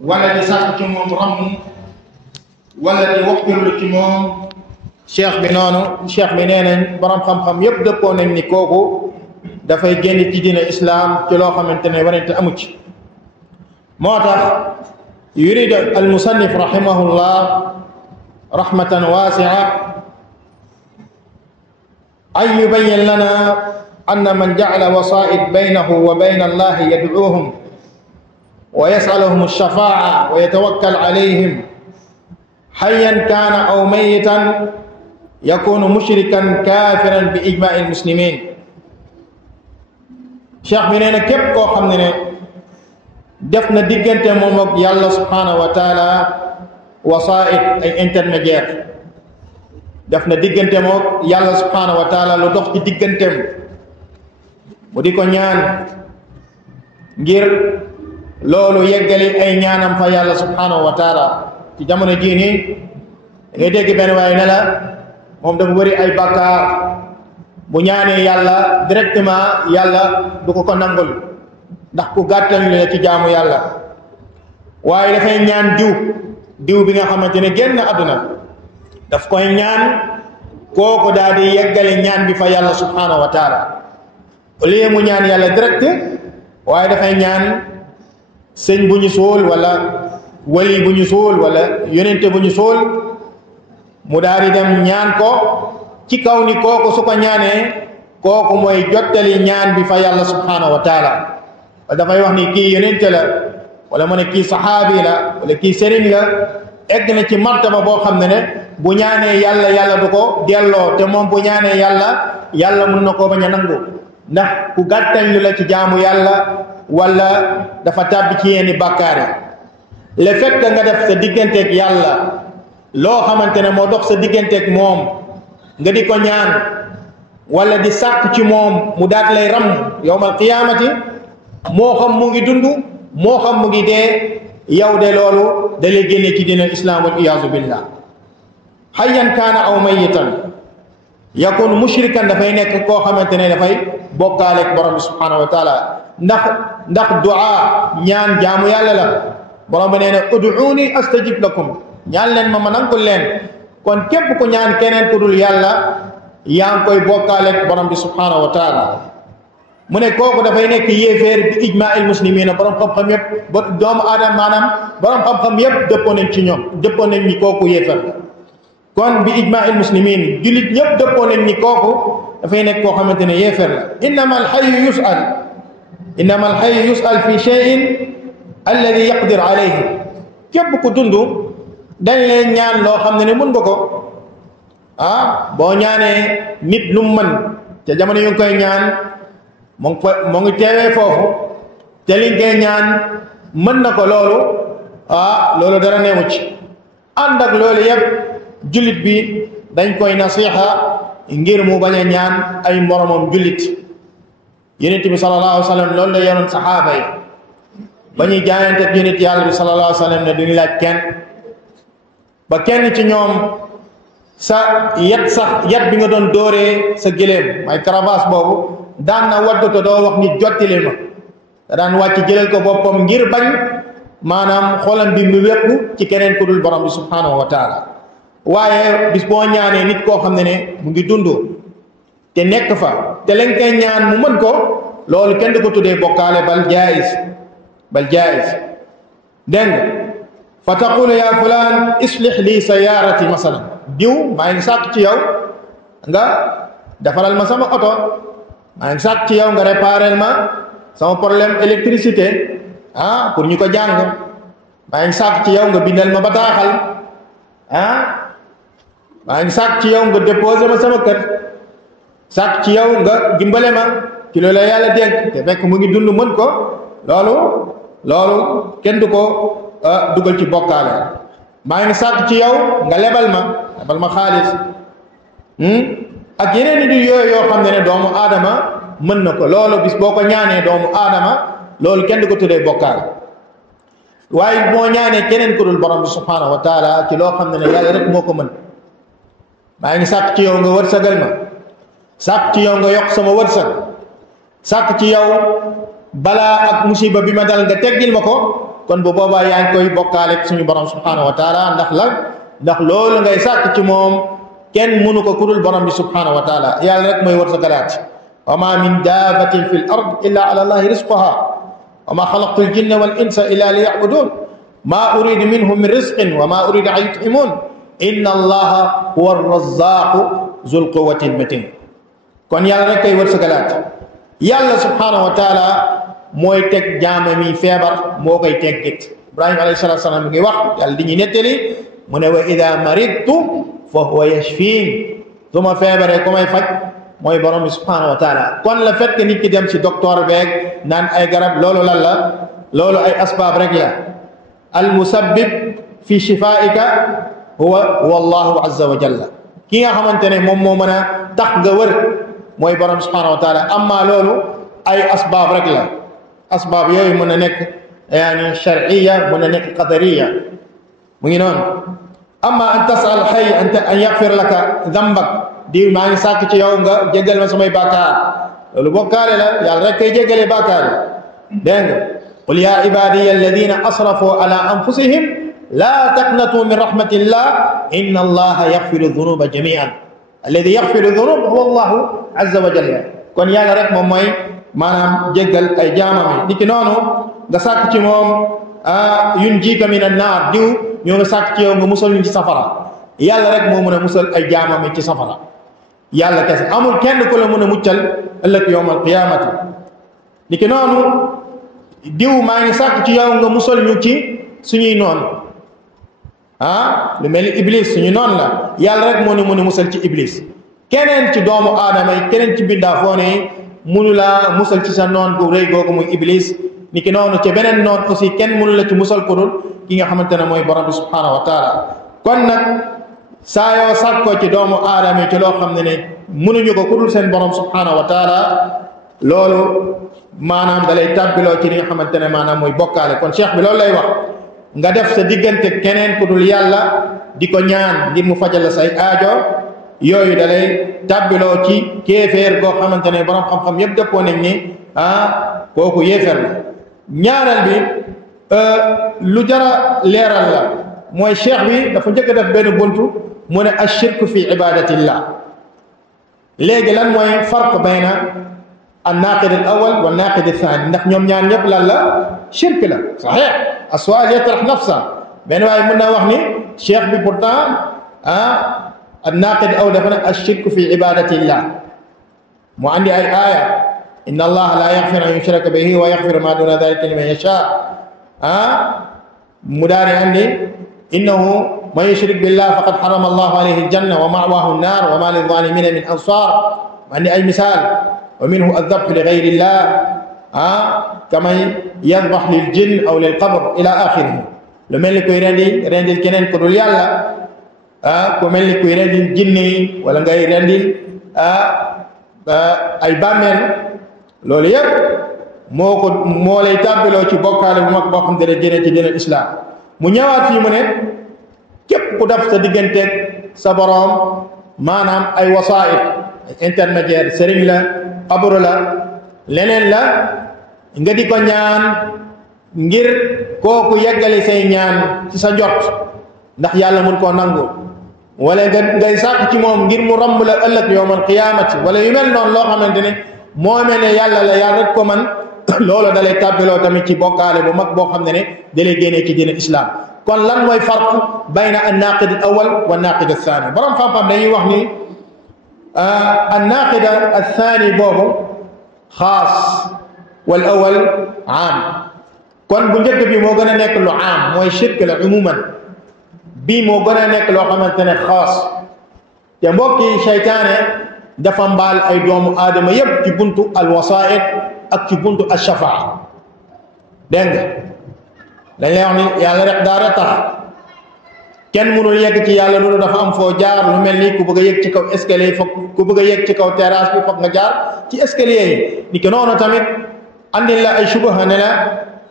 wala di sàkk ci moom ramm wala di waxtirlu ci moom cheikh bi noonu cheikh bi nee nañ borom xam-xam yépp dëppoo nañ ni kooku dafay génn ci diine islaam ci loo xamante ne warante amu ci moo tax yurid al musannif rahimahullah rahmatan waasi'a an yubayyin lana anna man ja'ala wasaa'id baynahu wa bayna allahi yad'uuhum wa yas'aluhum ash-shafaa'a wa yatawakkal alayhim hayyan kaana aw mayyitan yakunu mushrikan kaafiran bi ijmaa'i al-muslimiin cheikh bi nee na képp koo xam ne def na diggante moom ak yàlla subhaanahu wa taala wasaa'id ay intermédiaire def na diggante moom yàlla subhaanahu wa taala lu dox ci digganteem mu di ko ñaan ngir loolu yeggali ay ñaanam fa yàlla subhaanahu wa taala ci jamono jii nii ngay dégg benn waaye ne la moom dafa bëri ay bàkkaar bu ñaanee yàlla directement yàlla du ko ko nangul ndax ku gàttal la ci jaamu yàlla waaye dafay ñaan diw bi nga xamante ne génn àdduna daf koy ñaan kooku daal di yeggale ñaan bi fa yàlla subhaanahu wa taala au lieu mu ñaan yàlla direct waaye dafay ñaan sëñ bu ñu suul wala wali bu ñu suul wala yonente bu ñu suul mu daal di dem ñaan ko ci kaw ni kooku su ko ñaanee kooku mooy jottali ñaan bi fa yàlla subhaanahu wa taala dafay wax ni kii yonente la wala mu ne kii saxaabi la wala kii sëriñ la egg na ci martaba boo xam ne bu ñaanee yàlla yàlla du ko delloo te moom bu ñaanee yàlla mun na koo bañ a nangu ndax ku gàttañ lu la ci jaamu yàlla wala dafa tàbbi ci yenn bàkkaar yi le fait que nga def sa digganteeg yàlla loo xamante ne moo dox sa digganteeg moom nga di ko ñaan wala di sàkk ci moom mu daat lay ram yawmal qiyaamati moo xam mu ngi dund moo xam mu ngi dee yow de loolu da lay génne ci dina islaam wal iyaazu billah hayyan kaana aw mayyitan yakun mushrikan dafay nekk koo xamante ne dafay bokkaaleeg borom bi subhaanahu wa taala ndax du'a ñaan jaamu yàlla la borom bi nee na ud'uuni astajib lakum ñaan leen ma nangul leen kon képp ku ñaan keneen ku dul yàlla yaa ngi koy bokkaaleeg borom bi subhaanahu wa taala mu ne kooku dafay nekk yéeféer bi ijmaa'il muslimiina borom xam-xam yëpp doomu aadama maanaam borom xam-xam yëpp dëppoo nañ ci ñoom dëppoo nañ ni kooku yéeféer kon bi ijmaa'il muslimiin jullit ñëpp dëppoo nañ ni kooku dafay nekk koo xamante ne yéeféer la innama alxayyu yus'al fi shay'in alladi yaqdir alayhi képp ku dund dañ leen ñaan loo xam ne mën nga ko boo ñaanee nit lu mu mën te jamono yu ngi koy ñaan moo ngi teewee foofu te liñ koy ñaan mën na ko loolu loolu dara neewu ci ànd ak loolu yëpp jullit bi dañ koy nasiha ngir mu bañ a ñaan ay moromam jullit yonent bi sallallahu alayhi wa sallam loolu la yoroon saxaaba yi ba ñuy jaayante ak yonent yàlla bi sallallahu alayhi wa sallam ne duñu laaj kenn ba kenn ci ñoom sa yat bi nga doon dóoree sa gëléem may karabaas boobu daan na waddu te doo wax ni jottili ma da daan wàcc jëlal ko boppam ngir bañ maanaam xolam bi mu wépp ci keneen ku dul borom bi subhaanahu wa taala waaye bis boo ñaanee nit koo xam ne mu ngi dund te nekk fa te lañ koy ñaan mu mën ko loolu kenn du ko tuddee bokkaale bal jaiz dégg nga fa taqulu ya fulaan islih li sayaarati masalan diw maa ngi sàkk ci yow nga defaral ma sama oto maa ngi sàkk ci yow nga réparel ma sama problème électricité pour ñu ko jàng maa ngi sàkk ci yow nga bindal ma bataaxal maa ngi sàkk ci yow nga déposé ma sama kër sàkk ci yow nga dimbale ma ci loolu la yàlla dénk te fekk mu ngi dund mën ko loolu kenn du ko dugal ci bokkaale maa ngi sàkk ci yow nga lebal ma xaalis ak yeneen nit yooyu yoo xam ne doomu aadama mën na ko loolu bis boo ko ñaanee doomu aadama loolu kenn du ko tuddee bokkaale waaye moo ñaanee keneen ku dul borom bi subhaanahu wa taala ci loo xam ne yàlla rek moo ko mën maa ngi sàkk ci yow nga wërsëgal ma sàkk ci yow nga yokk sama wërsëg sàkk ci yow balaa ak musiba bi ma dal nga teggil ma ko kon bu boobaa yaa ngi koy bokkaale suñu borom subhanahu wa taala ndax loolu ngay sàkk ci moom kenn mënu ko kudul borom bi subhanahu wa taala yàlla rek mooy wërsëgalaat wa ma min daabatin fi l ard illa ala allahi rizquha wa ma xalaqtu l jinna wal insa illa li yacbudun ma uridu minhum min rizqin wa ma uridu an yut'imun inna allaha huwa arrazaqu zul quwati lmatin kon yàlla rek koy wërsëgalaat yàlla subhanahu wa taala mooy teg jaamam yi feebar moo koy teggit ibrahima alayhi salatu salaam mi ngi wax yàlla di ñuy nettali mu ne wa ida maridtu fa huwa yashfiin su ma feebaree ku may faj mooy borom bi subhanahu wa taala kon le fait que nit ki dem ci docteur beeg naan ay garab loolu lan la loolu ay asbaab rek la al musabbib fi shifaika huwa allahu azza wa jalla ki nga xamante ne moom moo mën a tax nga wër mooy borom subhanahu wa taala amma loolu ay asbaab rek la asbaab yooyu mën na nekk yaani shar'iyya mën na nekk qadariya mu ngi noonu amma an tasal xay an yaxfir laka dambak di maa ngi sàkk ci yow nga jéggal ma samay bàkkaar loolu bokkaale la yàlla rek koy jéggale bàkkaar yi dégg nga qul ya ibadiya alladina asrafu ala anfusihim la taqnatu min rahmatillah inna allaha yaxfiru dunuba jamian alladi yaxfiru dunub huwa allahu azza wa jalla kon yàlla rek moom mooy maanaam jéggal ay jaamam yi niki noonu nga sàkk ci moom yunjika min annaar diw ñoo nga sàkk ci yow nga musal ñu ci safara yàlla rek moo mën a musal ay jaamam yi ci safara yàlla kese amul kenn ku la mën a muccal ëllëg yowm alqiyamati niki noonu diw maa ngi sàkk ci yow nga musal ñu ci suñuy noon lu mel ni iblis suñu noon la yàlla rek moo ne mën a musal ci iblis keneen ci doomu aadama yi keneen ci bindaa foo ne mënu laa musal ci sa noon bu rëy googu muy iblis niki noonu ci beneen noon aussi kenn mënu la ci musal ko dul ki nga xamante ne mooy borom bi subhanahu wa taala kon nag saa yoo sàkkoo ci doomu aadama yi ci loo xam ne mënuñu ko ku dul seen borom subhanahu wa taala loolu maanaam dalay tàbbiloo ci li nga xamante ne maanaam mooy bokkaale kon cheikh bi loolu lay wax nga def sa diggante keneen ku dul yàlla di ko ñaan ngir mu fajal la say aajo yooyu dalay tàbbiloo ci kéeféer goo xamante ne borom xam-xam yépp dëppoo nañ ni kooku yéeféer la ñaareel bi lu jara leeral la mooy cheikh bi dafa njëkk a def benn buntu mu ne ashirku fi ibadatillah léegi lan mooy farq bayna an naqid al awal wa naqid al thani ndax ñoom ñaar ñëpp lan la shirk la saxeex assual yatrax nafsa benn waaye mën naa wax ni cheikh bi pourtant an naqid aw dafa ne ashirku fi ibadatillah mu andi ay aaya inna allah la yaxfiru an yushraka bihi wa yaxfiru ma duna dalika liman yasha mu daari andi innahu man yushrik billah faqad harama allahu alayhi aljanna wa ma'wahu an-nar wa ma lilzalimina min ansar andi ay misal wa minhu adhabhu li ghayri llah kaman yadbah lil jinn aw lil qabr ila akhirih lu mel ni kuy rendil keneen ku dul yàlla ku mel ni kuy rendil jinne yi wala ngay rendil ay bàmmeel loolu yëpp moo lay tàbbiloo ci bokkaale bu mag boo xam ne génne ci dina islam mu ñëwaat fii mu ne képp ku def sa digganteeg sa boroom maanaam ay wasaa'id ay intermédiaire sëriñ la xabru la leneen la nga di ko ñaan ngir kooku yeggali say ñaan ci sa njot ndax yàlla mun koo nangu wala ngay sàkk ci moom ngir mu romb la ëllëg yawmal qiyaamati wala yu mel noonu loo xamante ne moo mel ne yàlla la yàlla rek ko man loolu dalay tàbbiloo tamit ci bokkaale bu mag boo xam ne dalay génnee ci diine islam kon lan mooy farq bayna an naqid al awal wa naqid al thani borom xam-xam dañuy wax ni an naqid al thani boobu xaas wal awal aam kon bu njëkk bi moo gën a nekk lu aam mooy shirk la umuman bii moo gën a nekk loo xamante ne xaas te mbokki seytaane dafa mbaal ay doomu aadama yépp ci buntu al wasaa'id ak ci buntu al shafaa dégg nga dañ lay wax ni yàlla rek daara tax kenn mënul yegg ci yàlla loolu dafa am foo jaar lu mel ni ku bëgg a yegg ci kaw escalier yi foog ku bëgg a yegg ci kaw terrasse bi foog nga jaar ci escalier yi ni ki noonu tamit andil la ay subaha ne la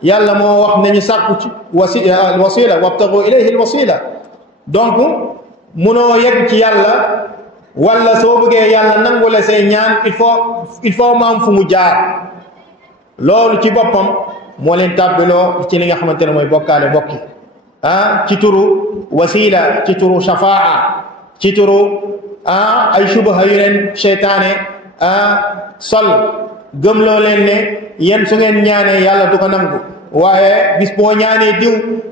yàlla moo wax nañu sàkku ci wasila wabtagu ilayhi al wasila donc mënoo yegg ci yàlla wala soo bëggee yàlla nangu la say ñaan il faut ma am fu mu jaar loolu ci boppam moo leen tàbbiloo ci li nga xamante ne mooy bokkaale bokki ci turu wasila ci turu shafaa ci turu ay subaha yu leen seytaane sol gëmloo leen ne yéen su ngeen ñaanee yàlla du ko nangu waaye bis boo ñaanee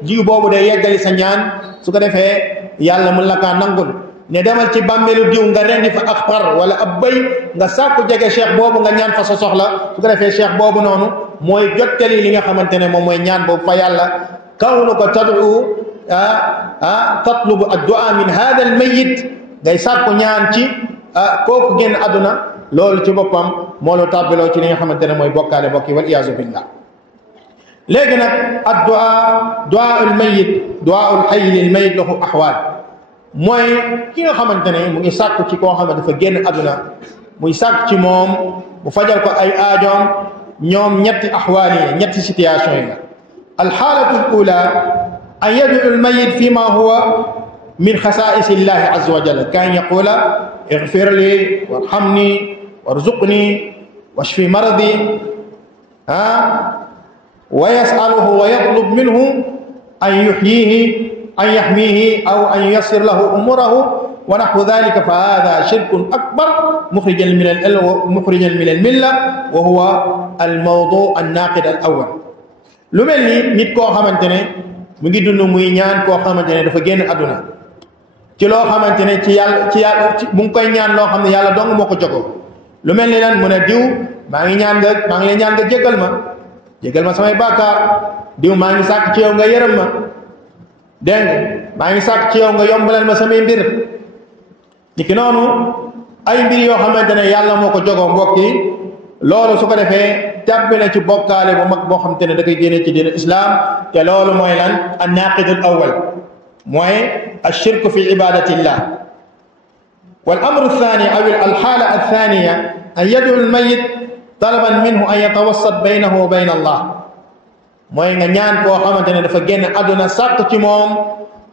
jiw boobu day yeggali sa ñaan su ko defee yàlla mën la kaa nangul ne demal ci bàmmeelu diw nga rendi fa ak xar wala ab bëy nga sàkku jege cheikh boobu nga ñaan fa sa soxla su ko defee cheikh boobu noonu mooy jottali li nga xamante ne moom mooy ñaan boobu fa yàlla kawnuka tad'u tatlubu ad-du'a min hada al-mayyit ngay sàkku ñaan ci kooku génn àdduna loolu ci boppam moo la tàbbiloo ci li nga xamante ne mooy bokkaale bokki wal iyaazu billah léegi nag du'a al-mayyit du'a al-hayy lil-mayyit lahu ahwaal mooy ki nga xamante ne mu ngi sàkku ci koo xam ne dafa génn àdduna muy sàkku ci moom mu fajal ko ay aajoom ñoom ñetti ahwaal yi ñetti situation yi la alxaalatu al-ula an yad'u al-mayyit fima huwa min xasaa'isi llahi azza wa jalla kan yaqula ighfir li warhamni warzuqni washfi maradi wa yas'aluhu wa yatlub minhu an yuhyihi أن يحميه أو أن ييسر له أموره ونحو ذلك فهذا شرك أكبر مخرجا من الملة وهو الموضوع الناقض الأول lu mel ni nit koo xamante ne mu ngi dund muy ñaan koo xamante ne dafa génn àdduna ci loo xamante ne ci yàlla mu ngi koy ñaan loo xam ne yàlla dong moo ko jogoo lu mel ni lan mu ne diw maa ngi lay ñaan nga jéggal ma samay bàkkaar diw maa ngi sàkk ci yow nga yërëm ma dégg nga maa ngi sàkk ci yow nga yombalal ma samay mbir ni ki noonu ay mbir yoo xamante ne yàlla moo ko jogoo mbokk yi loolu su ko defee tàbbi na ci bokkaale bu mag boo xamante ne da koy génne ci diine islam te loolu mooy lan an-naqidul awwal mooy ash-shirku fi ibadatillah wal amru ath-thani aw al-hala ath-thaniya an yad'u al-mayyit talaban minhu an yatawassat baynahu wa bayna Allah mooy nga ñaan koo xamante ne dafa génn àdduna sàkk ci moom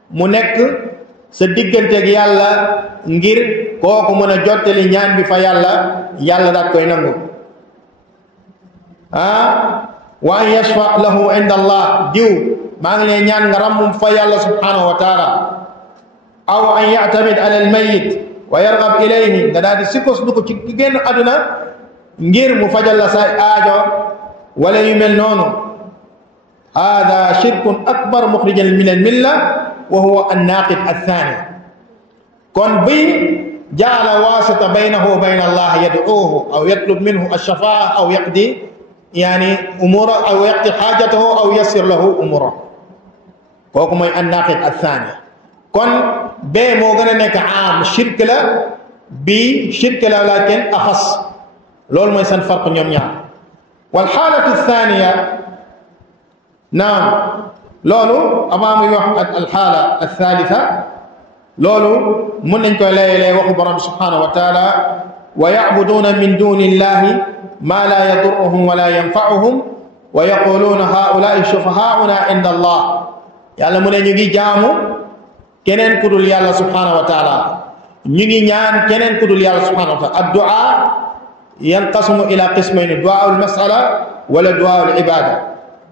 mu nekk sa digganteeg yàlla ngir kooku mën a jottali ñaan bi fa yàlla daat koy nangu wa an yashfa lahu inda Allah diw maa ngi lay ñaan nga ràmmum fa yàlla subhanahu wa taala aw an ya'tamid ala al mayyit wa yarghab ilayhi nga daal di sikkos du ko ci ki génn àdduna ngir mu fajal la sa aajo wala yu mel noonu hada shirkun akbar mukhrijan min al milla wa huwa an-naqid ath-thani kon bi ja'ala wasita baynahu wa bayna Allah yad'uhu aw yatlub minhu ash-shafa'a aw yaqdi yani umura aw yaqdi hajatahu aw yassir lahu umura kooku mooy an-naqid ath-thani kon bee moo gën a nekk am shirk la bi shirk la lakin axas loolu mooy seen farq ñoom ñaar wal xaalatu ath-thaniya naam loolu avant muy wax ak alxaala athalitha loolu mën nañ koy layelee waxu borom subhanahu wa taala wa yacbuduuna min duni illahi ma la yadurruhum wala yanfauhum wa yaquluuna haulaai shufahauna inda allah yàlla mu ne ñu ngi jaamu keneen ku dul yàlla subhanahu wa taala ñu ngi ñaan keneen ku dul yàlla subhanahu wa taala addu'a yanqasimu ila qismayni du'a almasala wala du'a alibada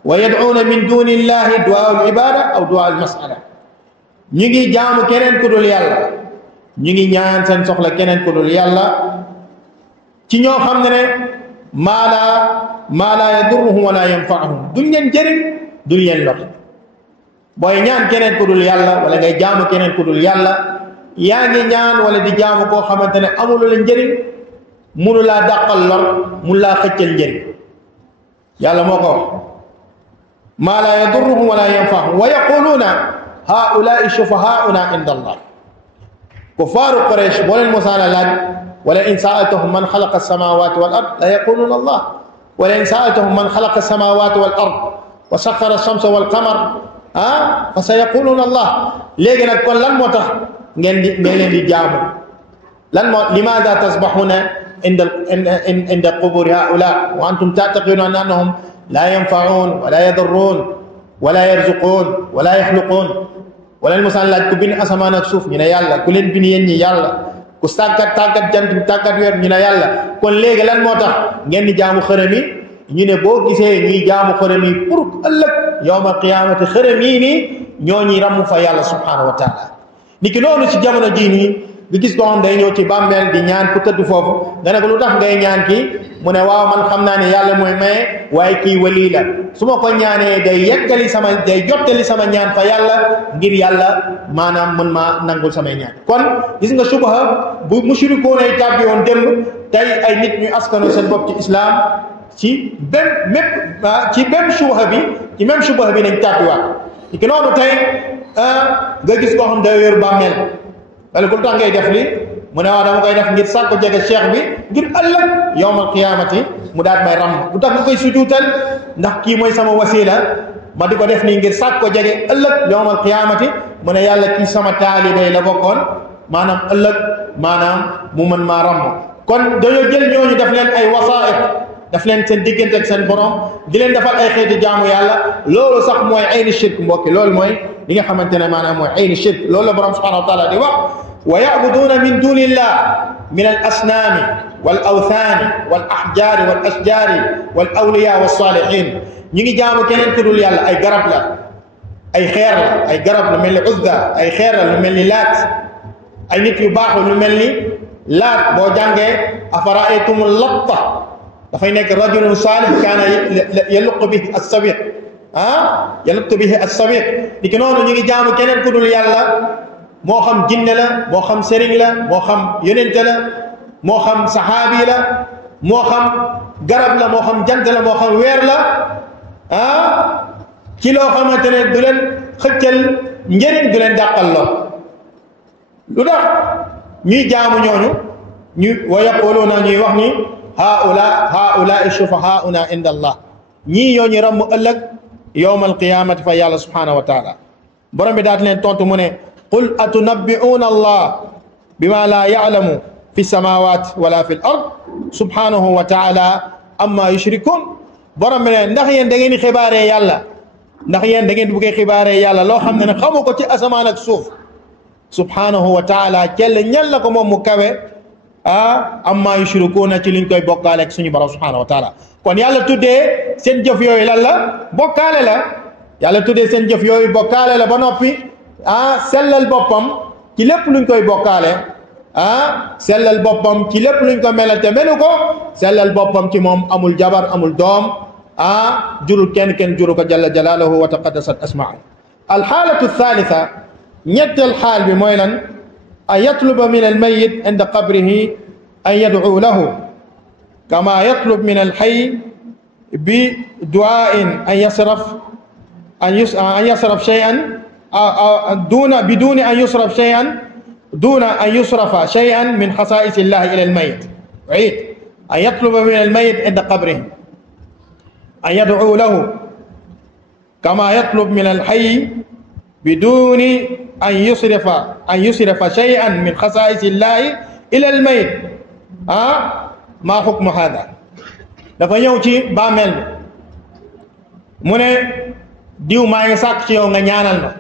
wa yad'uuna min duni illahi du'a al-ibada aw du'a al-mas'ala ñu ngi jaamu keneen ku dul yàlla ñu ngi ñaan seen soxla keneen ku dul yàlla ci ñoo xam ne maa la yadurruhum wala yanfa'uhum duñ leen jëriñ duñ leen lor booy ñaan keneen ku dul yàlla wala ngay jaamu keneen ku dul yàlla yaa ngi ñaan wala di jaamu koo xamante ne amul la njëriñ munu laa dàqal lor mun laa xëccal njëriñ yàlla moo ko wax ما لا يضرهم ولا ينفعهم ويقولون هؤلاء شفهاؤنا عند الله كفار قريش بولن مسالات ولئن سألتهم من خلق السماوات والأرض لا يقولون الله ولئن سألتهم من خلق السماوات والأرض وسخر الشمس والقمر فسيقولون الله لكن كون لن موتاخ ngeen di jaamu لماذا تسبحون عند قبور هؤلاء وأنتم تعتقدون أنهم لا ينفعون ولا يضرون ولا يرزقون ولا يخلقون ولا المسألة كبين أسمان السوف من يالله كلين بنيين يالله كستاكت تاكت جنت تاكت وير من يالله كل ليك لن موتا ngeen di jaamu xërëm yi ñu ne boo gisee ñiy jaamu xërëm yi pour ëllëg yawmal qiyaamati xërëm yi nii ñoo ñuy ramm fa yàlla subhanahu wa taala ni ki noonu ci jamono jii nii nga gis ko xam day ñëw ci bàmmeel di ñaan ku tëdd foofu nga ne ko lu tax ngay ñaan kii mu ne waaw man xam naa ne yàlla mooy maye waaye kii wali la su ma ko ñaanee day jottali sama ñaan fa yàlla ngir yàlla maanaam mën maa nangul samay ñaan kon gis nga subha bu mushrikoon ay tàbbi woon démb tey ay nit ñu askano seen bopp ci islam ci même subha bi nañ tàbbiwaat ki noonu tey nga gis koo xam day wéeru bàmmeel wala lu tax ngay def li mu ne waaw dama koy def ngir sàkko jege cheikh bi ngir ëllëg yawmal qiyaamati mu daal may ram lu tax nga koy sujuutal ndax kii mooy sama wasila ma di ko def nii ngir sàkko jege ëllëg yawmal qiyaamati mu ne yàlla kii sama taalibe la bokkoon maanaam ëllëg maanaam mu mën maa ram kon dañoo jël ñooñu def leen ay wasaa'it daf leen seen diggante ak seen borom di leen defal ay xeeti jaamu yàlla loolu sax mooy ayni shirk mbokki loolu mooy li nga xamante ne maanaam mooy ayni shirk loolu la borom subhanahu wa taala di wax wa ya'buduna min dunillah min al asnaami wal awthaani wal ahjaari wal ashjaari wal awliya was salihin ñu ngi jaamu keneen ku dul yàlla ay garab la ay xeer la ay garab lu mel ni uzza ay xeer la lu mel ni laat ay nit yu baax lu mel ni laat boo jàngee afara'aytum latta dafay nekk rajulun salih kaana yaluqu bihi as-sawiq yaluqu bihi as-sawiq ni ki noonu ñu ngi jaamu keneen ku dul yàlla moo xam jinne la moo xam sëriñ la moo xam yonente la moo xam saxaabi la moo xam garab la moo xam jant la moo xam weer la ci loo xamante ne du leen xëccal njëriñ du leen dàqal lo lu tax ñuy jaamu ñooñu ñu wa yaquluuna ñuy wax ni haulaai shufahauna inda allah ñii ñoo ñu ramm ëllëg yawmal qiyaamati fa yàlla subhanahu wa taala borom bi daat leen tontu mu ne qul atunabbi'una allah bima la ya'lamu fi samawat wala fi l ard subhanahu wa taala amma yushrikun borom bi ne ndax yéen da ngeen di xibaaree yàlla ndax yéen da ngeen di bëggee xibaaree yàlla loo xam ne xamu ko ci asamaan ak suuf subhanahu wa taala jell ñal la ko moom mu kawe amma yushrikuuna ci liñ koy bokkaale ak suñu borom subhanahu wa taala kon yàlla tuddee seen jëf yooyu lan la bokkaale la yàlla tuddee seen jëf yooyu bokkaale la ba noppi sellal boppam ci lépp luñ koy bokkaale sellal boppam ci lépp luñ ko melal te melu ko sellal boppam ci moom amul jabar amul doom jurul kenn juru ko jalla jalaaluhu wa taqaddasat asmaa alxaalatu thalitha ñetteel xaal bi mooy lan an yatluba min almayit inda qabrihi an yad'u lahu kama yatlub min alxay bi du'ain an yasraf shay'an بدون أن يصرف شيئا دون أن يصرف شيئا من خصائص الله إلى الميت عيد أن يطلب من الميت عند قبره أن يدعو له كما يطلب من الحي بدون أن يصرف شيئا من خصائص الله إلى الميت ما حكم هذا dafa ñëw ci bàmmeel mu ne diw maa ngi sàkk ci yow nga ñaanal ma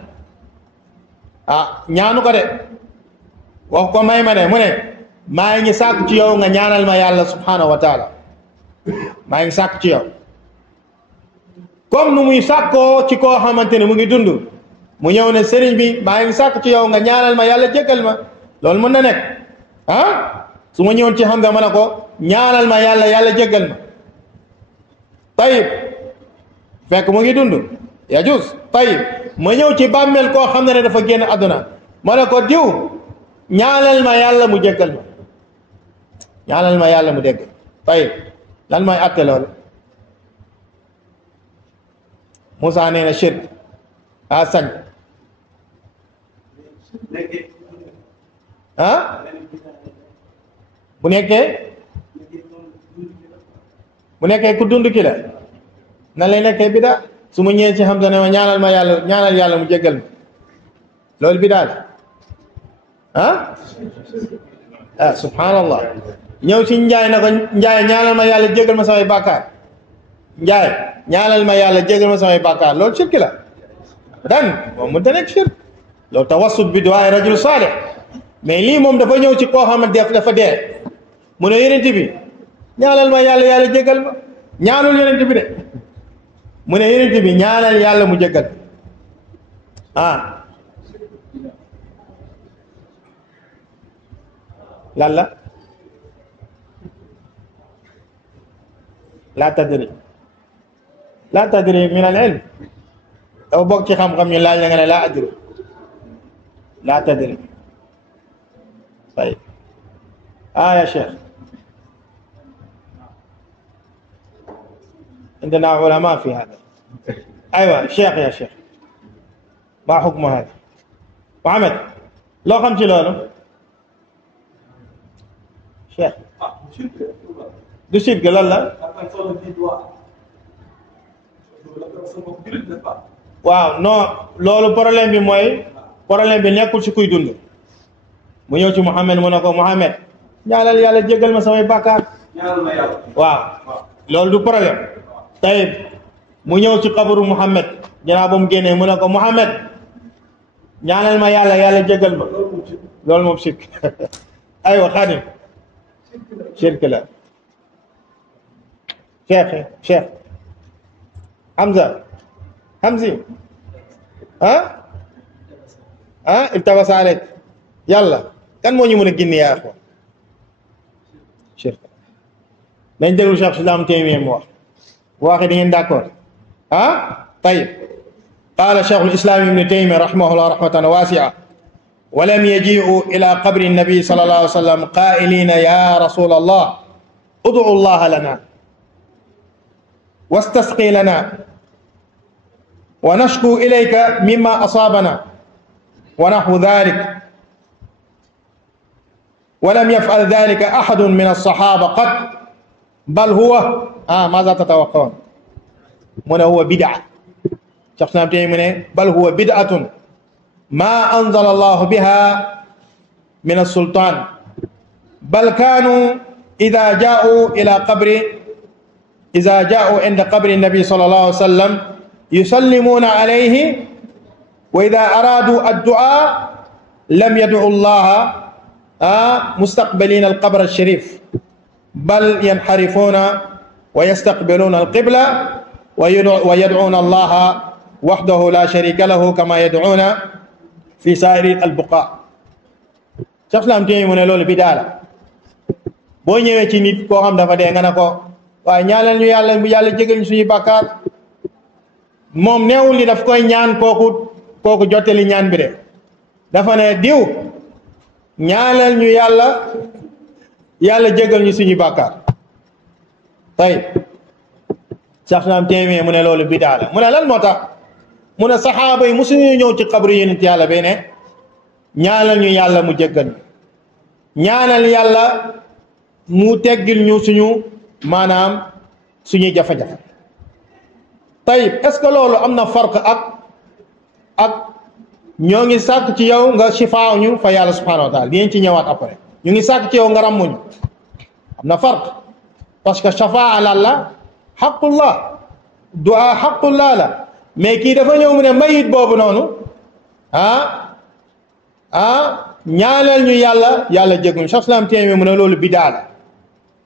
ñaanu ko de wax ko may ma de mu ne maa ngi sàkk ci yow nga ñaanal ma yàlla subhanahu wa taala maa ngi sàkk ci yow comme nu muy sàkkoo ci koo xamante ne mu ngi dund mu ñëw ne sëriñ bi maa ngi sàkk ci yow nga ñaanal ma yàlla jéggal ma loolu mën na nekk su ma ñëwoon ci xam nga ma ne ko ñaanal ma yàlla jéggal ma tayib fekk mu ngi dund yajuz tayib ma ñëw ci bàmmeel koo xam ne dafa génn àdduna ma ne ko diw ñaanal ma yàlla mu jéggal ma ñaanal ma yàlla mu dégg tayib lan mooy atte loolu Moussa nee na shirk sañ bu nekkee ku dund ki la nan lay nekkee bida su ma ñëwee ci xam ne ma ñaanal yàlla mu jéggal ma loolu bidaa la subhanallah ñëw ci njaay na ko njaay ñaanal ma yàlla jéggal ma samay bàkkaar njaay ñaanal ma yàlla jéggal ma samay bàkkaar loolu shirk la dan moom mu ta nekk shirk loolu tawassut bi duwaay rajul salih mais lii moom dafa ñëw ci koo xam ne dafa dee mu ne yonent bi ñaanal ma yàlla jéggal ma ñaanul yonent bi de mu ne yonent bi ñaanal yàlla mu jéggal lan la la tadri min al ilm dafa bokk ci xam-xam ñu laaj la nga ne laa adri laa tadri طيب يا شيخ عندنا علماء في هذا ايوه شيخ يا شيخ ما حكم هذا محمد لو خمتي لونه شيخ du shirk lan la waaw non loolu problème bi mooy problème bi nekkul ci kuy dund mu ñëw ci Muhammad mu ne ko Muhammad ñaanal yàlla jéggal ma samay bàkkaar waaw loolu du problème tayib mu ñëw ci xabaru Muhammad ginnaaw ba mu génnee mu ne ko Muhammad ñaanal ma yàlla jéggal ma loolu moom shirk aywa Xaadim shirk la cheikh Hamzi iltabasa alek yàlla kan moo ñu mën a génne yaa ko shirk nañ déglu Cheikh Islam Taymiyya mu wax bu waxee da ngeen d'accord طيب قال شيخ الإسلام ابن تيمية رحمه الله رحمة واسعة ولم يجيئوا إلى قبر النبي صلى الله عليه وسلم قائلين يا رسول الله ادعوا الله لنا واستسقي لنا ونشكو إليك مما أصابنا ونحو ذلك ولم يفعل ذلك أحد من الصحابة قط بل هو ماذا تتوقعون من هو بدعة شخصنا من بل هو بدعة ما أنزل الله بها من السلطان بل كانوا إذا جاءوا عند قبر النبي صلى الله عليه وسلم يسلمون عليه وإذا أرادوا الدعاء لم يدعوا الله مستقبلين القبر الشريف بل ينحرفون ويستقبلون القبلة ويدعون الله وحده لا شريك له كما يدعون في سائر البقاع شخص لام تي من لول بدالا بو ñewé ci nit ko xam dafa dé nga nako way ñaanal ñu yalla bu yalla jéggal ñu suñu bakkar mom neewul li daf koy ñaan koku jotali ñaan bi dé dafa né diw ñaanal ñu yalla jéggal ñu suñu bakkar tay Cheikh Islam Taymiyya mu ne loolu bidaa la mu ne lan moo tax mu ne saxaaba yi musuñu ñëw ci xabru yonent yàlla bi ne ñaanal ñu yàlla mu jéggal ñaanal yàlla mu teggil ñu suñu maanaam suñuy jafe-jafe tayib est-ce que loolu am na farq ak ñoo ngi sàkk ci yow nga shifaa ñu fa yàlla subhanahu wa taala dinañ ci ñëwaat après ñu ngi sàkk ci yow nga ràmmuñu am na farq parce que shafaa la xaqullah du'a xaqullah la mais kii dafa ñëw mu ne mayit boobu noonu ñaanal ñu yàlla jégguñu Cheikh Islam Taymiyya mu ne loolu bidaa la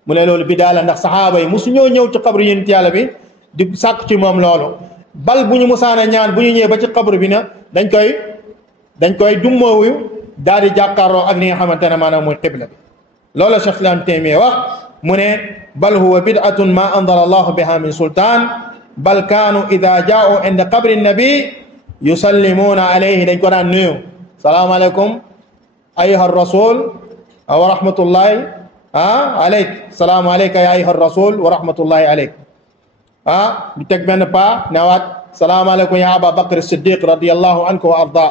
mu ne loolu bidaa la ndax saxaaba yi musu ñoo ñëw ci xabru yonent yàlla bi di sàkk ci moom loolu bal bu ñu musaana ñaan bu ñu ñëwee ba ci xabru bi na dañ koy dummóowu daal di jàkkaarloo ak li nga xamante ne maanaam mooy xibla bi loolu Cheikh Islam Taymiyya wax mu ne bal huwa bid'atun ma anzala allahu biha min sultaan bal kaanu ida jaa'u inda qabri nabi yusallimuuna alayhi dañ ko daan nuyu salaamaaleykum ayuha rasul wa rahmatullahi alayk salaamu alayka ya ayuha rasul wa rahmatullahi alayk ñu teg benn paa newaat salaamaaleykum ya aba bakr siddiq radiallahu anhu wa arda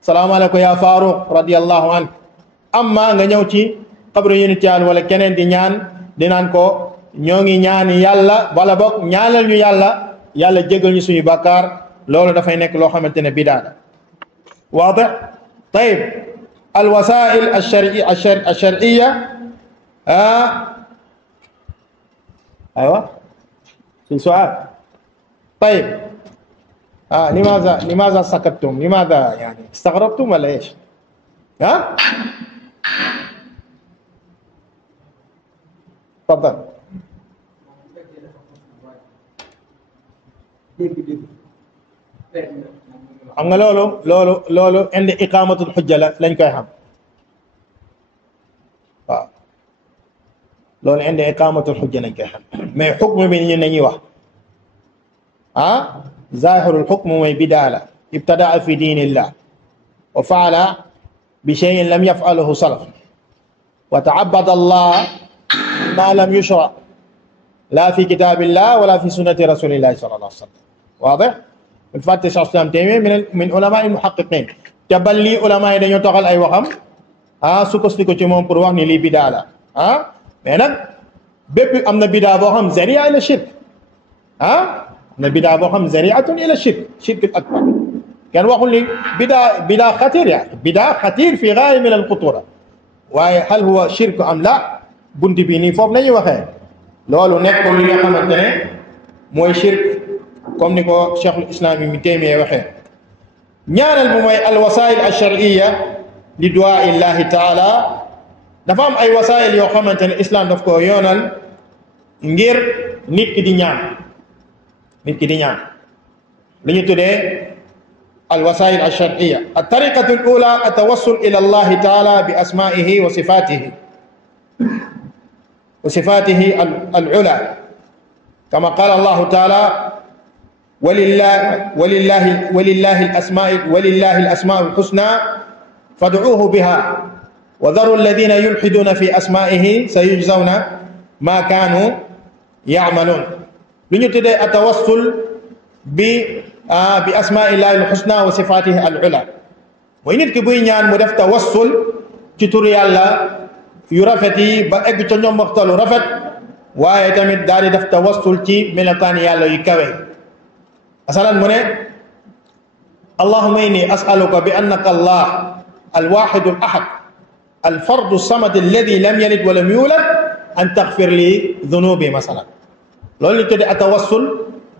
salaamaaleykum ya faruq radiallahu anhu amma nga ñëw ci qabru yonent Yàlla wala keneen di ñaan di naan ko ñoo ngi ñaan yàlla wala bok ñaanal ñu yàlla jéggal ñu suñu bàkkaar loolu dafay nekk loo xamante ne bidaa la waadih tayib alwasail alshar'iyya aywa في سؤال طيب لماذا سكتتم لماذا يعني استغربتم ولا ايش تفضل xam nga loolu indi iqamatul hujja la lañ koy xam waaw loolu indi iqamatul hujja lañ koy xam mais xukm bi ñu nañuy wax zahirul hukm mooy bidaa la ibtadaa fi diinillah wa faala bi shay'in lam yaf'aluhu salaf wa ta'abbada Allah ma lam yushra la fi kitabillah wala fi sunnati rasulillah sallallahu alaihi wasallam واضح الفاتح شيخ الاسلام تيميه من علماء المحققين تبلي علماء dañu toxal ay waxam sukkandiku ci moom pour wax ni lii bidaa la mais nag bépp am na bidaa boo xam zaria ila shirk am na bidaa boo xam zariatun ila shirk shirk al akbar kenn waxul ni bidaa xatir ya bidaa xatir fi gaaya min al xutura waaye hal huwa shirk am la bunti bi nii foofu nañuy waxee loolu nekkul li nga xamante ne mooy shirk comme ni ko cheikhul islam ibn Taymiyya waxee ñaareel bu mooy al wasail al shar'iyya li du'a illahi taala dafa am ay wasail yoo xamante ne islam daf ko yoonal ngir nit ki di ñaan lu ñu tuddee al wasail al shar'iyya al tariqatu al ula at tawassul ila allahi taala bi asma'ihi wa sifatihi al ula kama qala allahu taala ولله الأسماء الحسنى فادعوه بها وذروا الذين يلحدون في أسمائه سيجزون ما كانوا يعملون لن يتدى التوسل بأسماء الله الحسنى وصفاته العلى وإن كبوي ñaan mu def tawassul ci tur yàlla yu rafet yi ba egg ca ñoom waxtalu rafet waaye tamit daal di def tawassul ci melokaan yàlla yu kawe مثلا من اللهم إني أسألك بأنك الله الواحد الأحد الفرد الصمد الذي لم يلد ولم يولد أن تغفر لي ذنوبي مثلا لولو تدي التوسل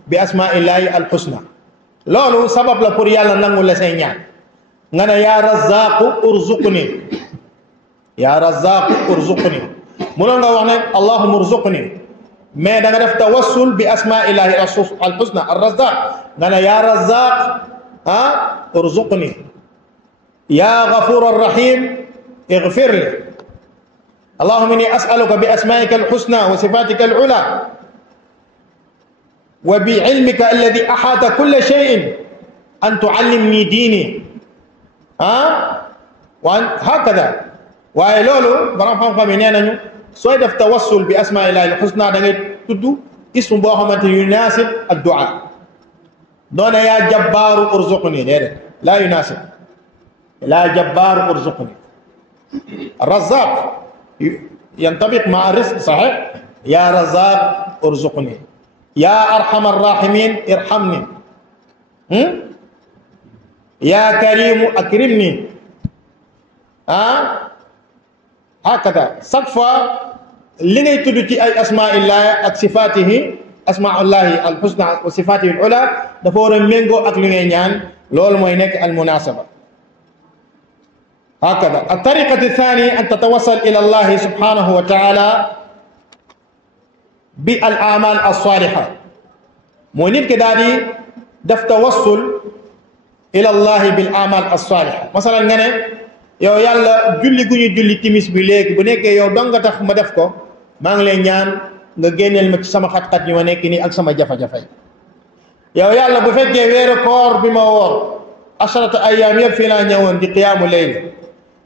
بأسماء الله الحسنى لولو سبب لا pour yàlla nangul la say ñaan nga ne ya razzaqu urzuqni ya razzaqu urzuqni mënoon nga wax ne allahumma urzuqni mais da nga def tawassul bi asma'illahi al-husna ar-razzaq nga ne ya razzaq urzuqni ya ghafur ar-rahim ighfir li allahumma inni as'aluka bi asma'ika al-husna wa sifatika al-ula wa bi 'ilmika alladhi ahata kull shay'in an tu'allimni dini wa hakadha waaye loolu borom xam-xam yi nee nañu sooy def tawassul bi asma'illahi al-husna da ngay tudd ism boo xamante ni yunasib ad-du'a doona yaa jabbaaru urzuqni déedéet laa yunasib laa jabbaaru urzuqni razzaq yantabiq ma'a rizq sahih ya razzaq urzuqni ya arhamar rahimin irhamni ya karimu akrimni هكذا صفا لغاي تدو اي اسماء الله اك صفاته اسماء الله الحسنى وصفاته العلى دا فورا مينغو اك لغاي ñaan لول موي نيك المناسبه هكذا الطريقه الثانيه ان تتوسل الى الله سبحانه وتعالى بالاعمال الصالحه مو نيت كدادي داف توسل الى الله بالاعمال الصالحه مثلا ngene yow yàlla julli gu ñu julli timis bi léegi bu nekkee yow dong nga tax ma def ko maa ngi lay ñaan nga génneel ma ci sama xat-xat yi ma nekk nii ak sama jafe-jafe yow yàlla bu fekkee weeru koor bi ma woor asharata ayyaam yëpp fii laa ñëwoon di qiyaamu layl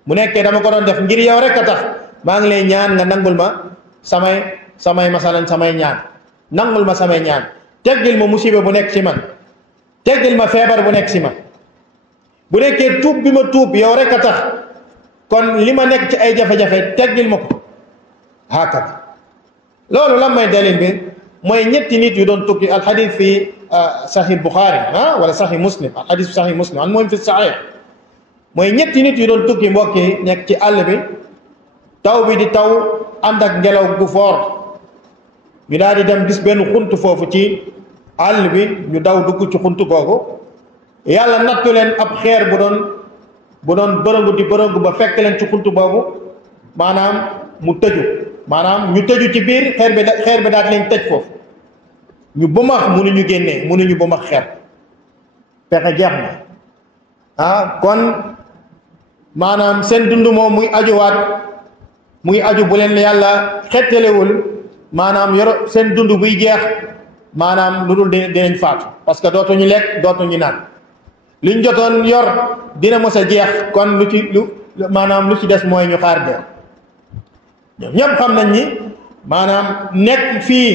mu nekkee dama ko doon def ngir yow rek a tax maa ngi lay ñaan nga nangul ma samay masalan samay ñaan nangul ma samay ñaan teggil ma musiba bu nekk ci man teggil ma feebar bu nekk ci man bu nekkee tuub bi ma tuub yow rek a tax kon li ma nekk ci ay jafe-jafe teggil ma ko hakada loolu lan may dalil bi mooy ñetti nit yu doon tukki alxadis fi sahih Bukhari wala sahih Muslim alxadis fi sahih Muslim an moom fi sahih mooy ñetti nit yu doon tukki mbokk yi nekk ci àll bi taw bi di taw ànd ak ngelaw gu fort ñu daal di dem gis benn xunt foofu ci àll bi ñu daw dugg ci xunt googu yàlla nattu leen ab xeer bu doon bërëngu ba fekk leen ci xunt boobu maanaam mu tëju maanaam ñu tëju ci biir xeer bi daal leen tëj foofu ñu bëmax mënuñu génne mënuñu bëmax xeet pexe jeex na kon maanaam seen dund moom muy ajuwaat muy aju bu leen yàlla xettalewul maanaam yor seen dund buy jeex maanaam lu dul dinañ faatu parce que dootuñu lekk dootuñu naan liñ jotoon yor dina mos a jeex kon maanaam lu ci des mooy ñu xaar dee ñoom ñëpp xam nañ ni maanaam nekk fii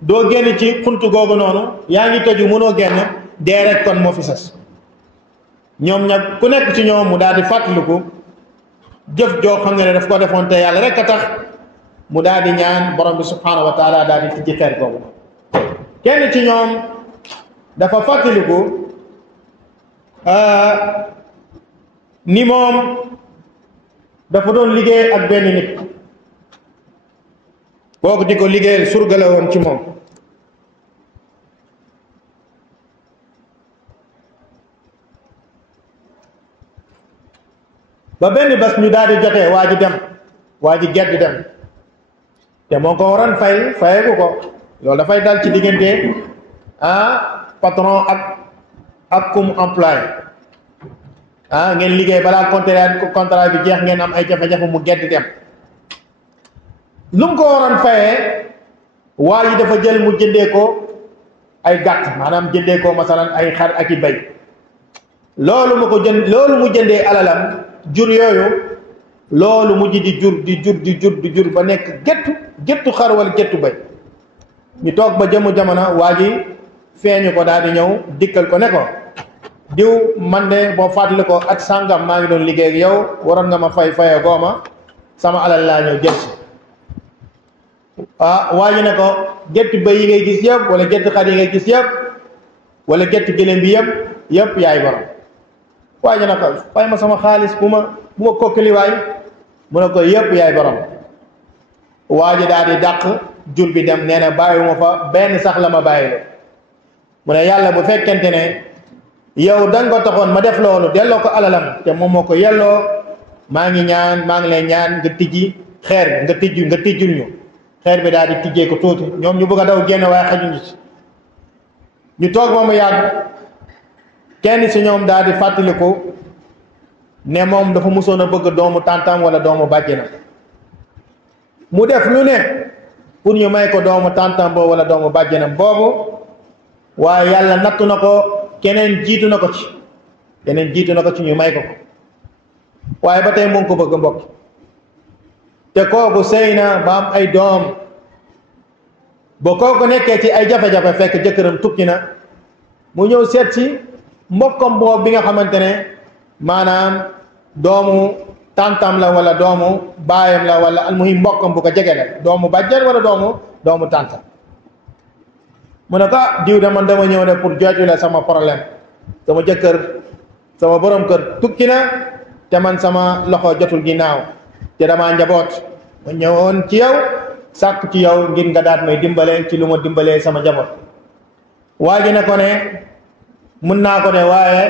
doo génn ci xuntu googu noonu yaa ngi tëju mënoo génn dee rek kon moo fi sas ñoom ñag ku nekk ci ñoom mu daal di fàttaliku jëf joo xam ne daf ko defoon te yàlla rek a tax mu daal di ñaan borom bi subhanahu wa taala daal di tijji xeer googu kenn ci ñoom dafa fàttaliku ni moom dafa doon liggéey ak benn nit kooku di ko liggéeyal surga la woon ci moom ba benn bés ñu daal di jotee waa ji dem waa ji gedd dem te moo ko waroon fayeeku ko loolu dafay dal ci diggante patron ak kum employé ngeen liggéey balaa contrat bi jeex ngeen am ay jafe-jafe mu gedd dem lu mu ko waroon fayee waa ji dafa jël mu jëndee ko ay gàtt maanaam jëndee ko masalan ay xar ak i bay loolu mu jëndee alalam jur yooyu loolu mujj di jur ba nekk gettu xar wala gettu bay ñu toog ba jamono waa ji feeñu ko daal di ñëw dikkal ko ne ko diw man de boo fàttali ko at sàngam maa ngi doon liggéey ak yow waroon nga ma faye gooma sama alal laa ñëw jël si waa ji ne ko gettu bay yi ngay gis yëpp wala gettu xar yi ngay gis yëpp wala gettu gëléem bi yëpp yaay borom waa ji ne ko fay ma sama xaalis bu ma kokkaliwaay mu ne ko yëpp yaay borom waa ji daal di dàq jur bi dem nee na bàyyiwuma fa benn sax la ma bàyyiloo mu ne yàlla bu fekkente ne yow da nga ko taxoon ma def loolu delloo ko alalam te moom moo ko yelloo maa ngi lay ñaan nga tijji xeer nga tijjul ñu xeer bi daal di tijjee ko tuuti ñoom ñu bëgg a daw génn waaye xajuñu ci ñu toog moomu yàgg kenn si ñoom daal di fàttaliku ne moom dafa musoon a bëgg doomu tàntam wala doomu bàjjenam mu def lu ne pour ñu may ko doomu tàntam boobu wala doomu bàjjenam boobu waaye yàlla nattu na ko keneen jiitu na ko ci ñu may ko waaye ba tey mu ngi ko bëgg mbokk te kooku sëy na ba am ay doom ba kooku nekkee ci ay jafe-jafe fekk jëkkëram tukki na mu ñëw seet ci mbokkam boobu bi nga xamante ne maanaam doomu tàntam la wala doomu baayam la wala almuhim mbokkam bu ko jege la doomu bàjjen wala doomu tàntam mu ne ko diw de man dama ñëw ne pour jooju la sama problème sama jëkkër sama borom kër tukki na te man sama loxo jotul ginnaaw te damaa njaboot ma ñëwoon ci yow sàkk ci yow ngir nga daat may dimbale ci lu ma dimbalee sama njaboot waa ji ne ko ne mun naa ko ne waaye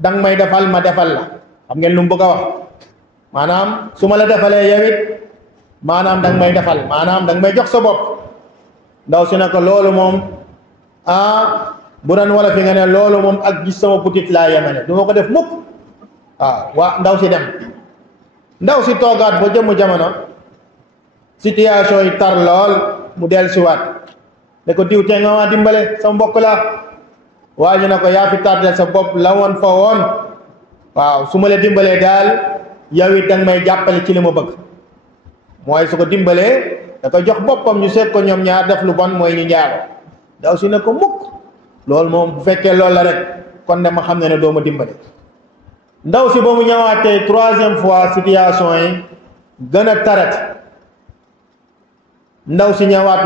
danga may defal ma defal la xam ngeen lu mu bëgg a wax maanaam su ma la defalee yow it maanaam danga may defal maanaam danga may jox sa bopp ndaw si ne ko loolu moom bu doon wala fi nga ne loolu moom ak gis sama butit laa yemene du ma ko def mukk waa ndaw si dem ndaw si toogaat ba jëmm jamono situation yi tar lool mu del siwaat ne ko diw te nga ma dimbale sa mbokk la waa ji ne ko yaa fi tardel sa bopp la woon fa woon waaw su ma la dimbalee daal yow it danga may jàppale ci li ma bëgg mooy su ko dimbalee da ko jox boppam ñu seet ko ñoom ñaar def lu bon mooy ñu njaaro ndaw si ne ko mukk loolu moom bu fekkee loolu la rek kon de ma xam ne doo ma dimbale ndaw si ba mu ñëwaatee troisième fois situation yi gën a tarat ndaw si ñëwaat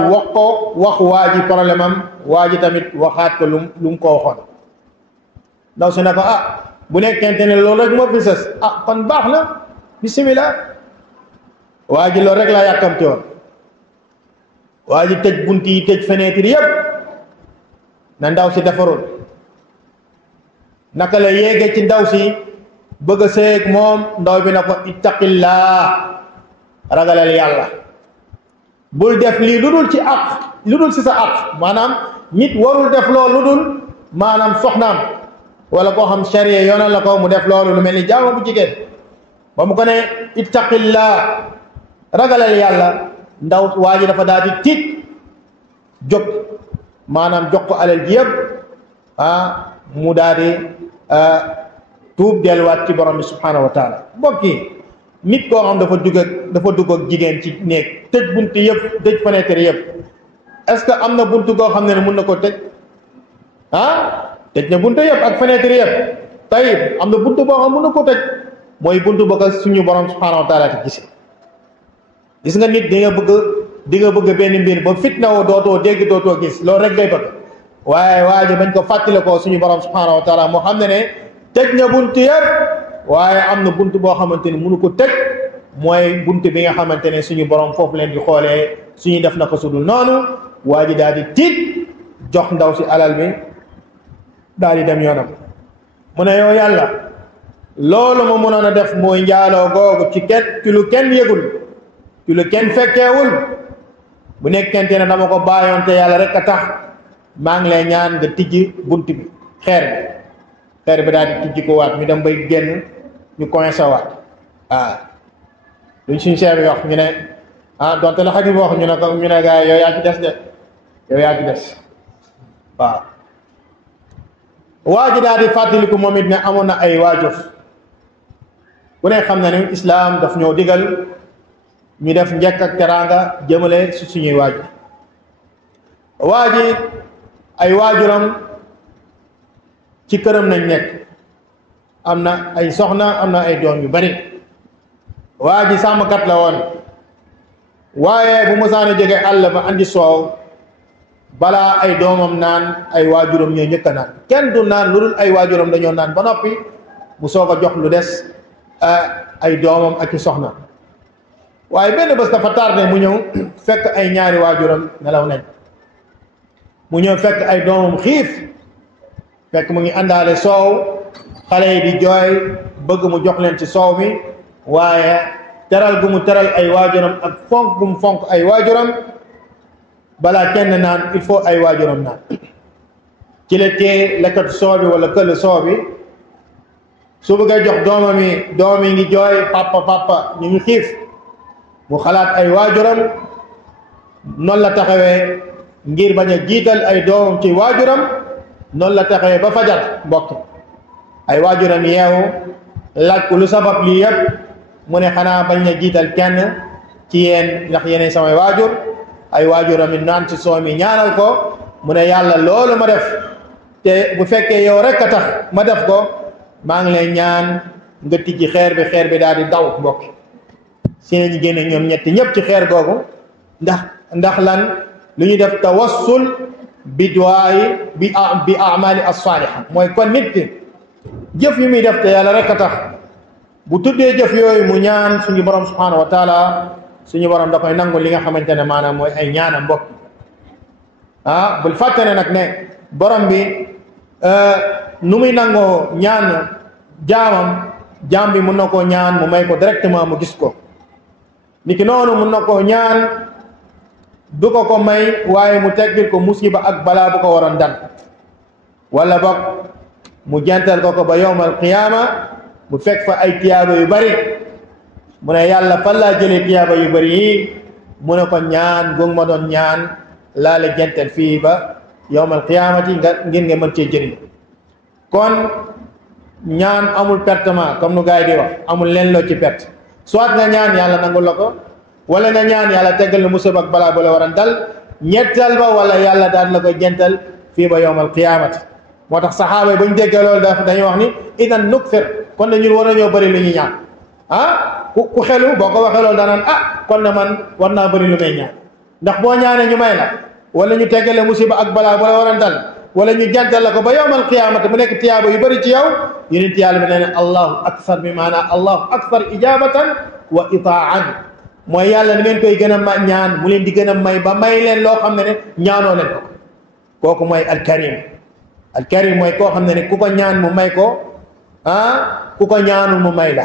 wax waa ji problème am waa ji tamit waxaat ko lu mu ko waxoon ndaw si ne ko bu nekkente ne loolu rek moo fi sës kon baax na bismillah waa ji loolu rek laa yàkkamti woon waa ji tëj bunt yi tëj fenêtre yépp na ndaw si defarul naka la yéege ci ndaw si bëgg a seeg moom ndaw bi na ko ittaqillah ragalal yàlla bul def lii lu dul ci àq lu dul si sa at maanaam nit warul def loolu lu dul maanaam soxnaam wala koo xam charia yoonal la ko mu def loolu lu mel ni jaama bu jigéen ba mu ko ne ittaqillah ragalal yàlla ndaw waa ji dafa daal di tiit jóg maanaam jox ko alal ji yëpp mu daal di tuub delluwaat ci borom bi subhanahu wa taala mbokk yi nit koo xam dafa dugg ak jigéen ci néeg tëj buntu yëpp tëj fenêtre yëpp est-ce que am na buntu goo xam ne mun na ko tëj tëj na buntu yëpp ak fenêtre yëpp tayib am na buntu boo xam mun na ko tëj mooy buntu ba ko suñu borom subhanahu wa taala te gis nga nit di nga bëgg benn mbir ba fitna woo dootoo dégg dootoo gis loolu rek ngay bëgg waaye waa ji bañ ko fàttale ko suñu borom subhanahu wa taala moo xam ne tëj na buntu yëpp waaye am na buntu boo xamante ni mënu ko tëj mooy buntu bi nga xamante ne suñu borom foofu leen di xoolee suñu def na ko sudul noonu waa ji daal di tiit jox ndaw si alal bi daal di dem yoonam mu ne yow yàlla loolu ma mënoon a def mooy njaaloo googu ci lu kenn yëgul ci lu kenn fekkeewul bu nekkente ne dama ko bàyyoon te yàlla rek a tax maa ngi lay ñaan nga tijji bunt bi xeer bi daal di tijji ko waat ñu dem bay génn ñu coincé waat luñ suñ seer bi wax ñu ne donte la xaji bi wax ñu ne ko ñu ne gars yi yow yaa ci des de yow yaa ci des waaw waa ji daal di fàttaliku moom it ne amoon na ay waajur ku ne xam na ni islaam daf ñoo digal ñu def njëkk ak teraanga jëmale si suñuy waajur waa ji ay waajuram ci këram nañ nekk am na ay soxna am na ay doom yu bari waa ji sàmmkat la woon waaye bu musaane jóge àll ba andi soow balaa ay doomam naan ay waajuram ñoo njëkk a naan kenn du naan lu dul ay waajuram dañoo naan ba noppi mu soog a jox lu des ay doomam ak i soxna waaye benn bés dafa tardé mu ñëw fekk ay ñaari waajuram nelaw nañ mu ñëw fekk ay doomam xiif fekk mu ngi àndaale soow xale yi di jooy bëgg mu jox leen ci soow mi waaye teral gu mu teral ay waajuram ak fonk gu mu fonk ay waajuram balaa kenn naan il faut ay waajuram naan ci la tee lekkatu soow bi wala këll soow bi su bëggee jox doomam yi ngi jooy papa ñu ngi xiif mu xalaat ay waajuram noonu la taxawee ngir bañ a jiital ay doomam ci waajuram noonu la taxawee ba fajar mbokk ay waajuram yeewu laaj ko lu sabab lii yëpp mu ne xanaa bañ na jiital kenn ci yéen ndax yeneen samay waajur ay waajuram yi naan ci soow mi ñaanal ko mu ne yàlla loolu ma def te bu fekkee yow rek a tax ma def ko maa ngi lay ñaan nga tijji xeer bi daal di daw mbokk si nañu génne ñoom ñetti ñëpp ci xeer googu ndax lan lu ñuy def tawassul bi duwaay bi amali as-saliha mooy kon nit ki jëf yi muy def te yàlla rek a tax bu tuddee jëf yooyu mu ñaan suñu borom subhanahu wa taala suñu borom da koy nangu li nga xamante ne maanaam mooy ay ñaanam mbokk bul fàtte ne nag ne borom bi nu muy nangoo ñaan jaam bi mun na koo ñaan mu may ko directement mu gis ko niki noonu mun na koo ñaan du ko may waaye mu teggil ko musiba ak balaa bu ko waroon dal wala boog mu jental ko ba yowmal qiyaama mu fekk fa ay tiyaaba yu bari mu ne yàlla fan laa jëlee tiyaaba yu bari yi mu ne ko ñaan gu ma doon ñaan laa la jental fii ba yowmal qiyaamati ngir nga mën cee jëriñ kon ñaan amul pertement comme nu gars yi di wax amul leen loo ci perte soit nga ñaan yàlla nangul la ko wala nga ñaan yàlla teggal la musiba ak balaa bu la waran dal ñettal ba wala yàlla daan la koy jental fii ba yowmal qiyaamati moo tax saxaaba yi bu ñu déggee loolu dañuy wax ni idan nukfir kon ne ñun war nañoo bëri lu ñuy ñaan ku xelu boo ko waxee loolu danaan kon ne man war naa bëri lu may ñaan ndax boo ñaanee ñu may la wala ñu teggale musiba ak balaa bu la waran dal wala ñu jantal la ko ba yowmal qiyaamati mu nekk tiyaaba yu bëri ci yow yonent yàlla bi nee ne allahu akthar bi maanaa allahu akthar ijabatan wa itaan mooy yàlla ni ngeen koy gën a ñaan mu leen di gën a may ba may leen loo xam ne ne ñaanoo leen ko kooku mooy alkarim mooy koo xam ne ne ku ko ñaan mu may ko ku ko ñaanul mu may la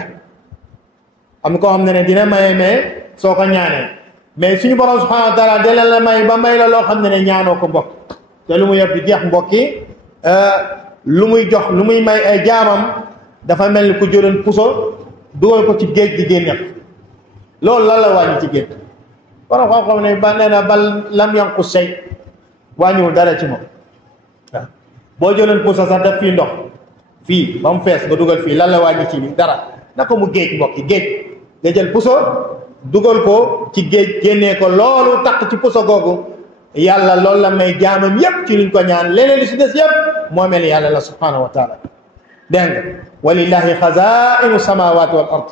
am na koo xam ne ne dina maye mais soo ko ñaanee mais suñu borom subhanahu wa taala da la may ba may la loo xam ne ñaanoo ko mbokk te lu mu yor di jeex mbokk yi lu muy jox lu muy may ay jaamam dafa mel ni ku jëloon puso dugal ko ci géej gi génne loolu lan la wàññi ci géej borom xam-xam ne ba nee na bal lam yanqus shay wàññiwul dara ci moom waaw boo jëloon puso sax def fii ndox fii ba mu fees nga dugal fii lan la wàññi ci bi dara naka mu géej mbokk yi géej nga jël puso dugal ko ci géej génnee ko loolu takk ci puso googu yàlla loolu la may jaamam yépp ci luñ ko ñaan leneen li si des yépp moo mel yàlla la subhanahu wa taala dégg nga walillahi xazainu samawati wal ard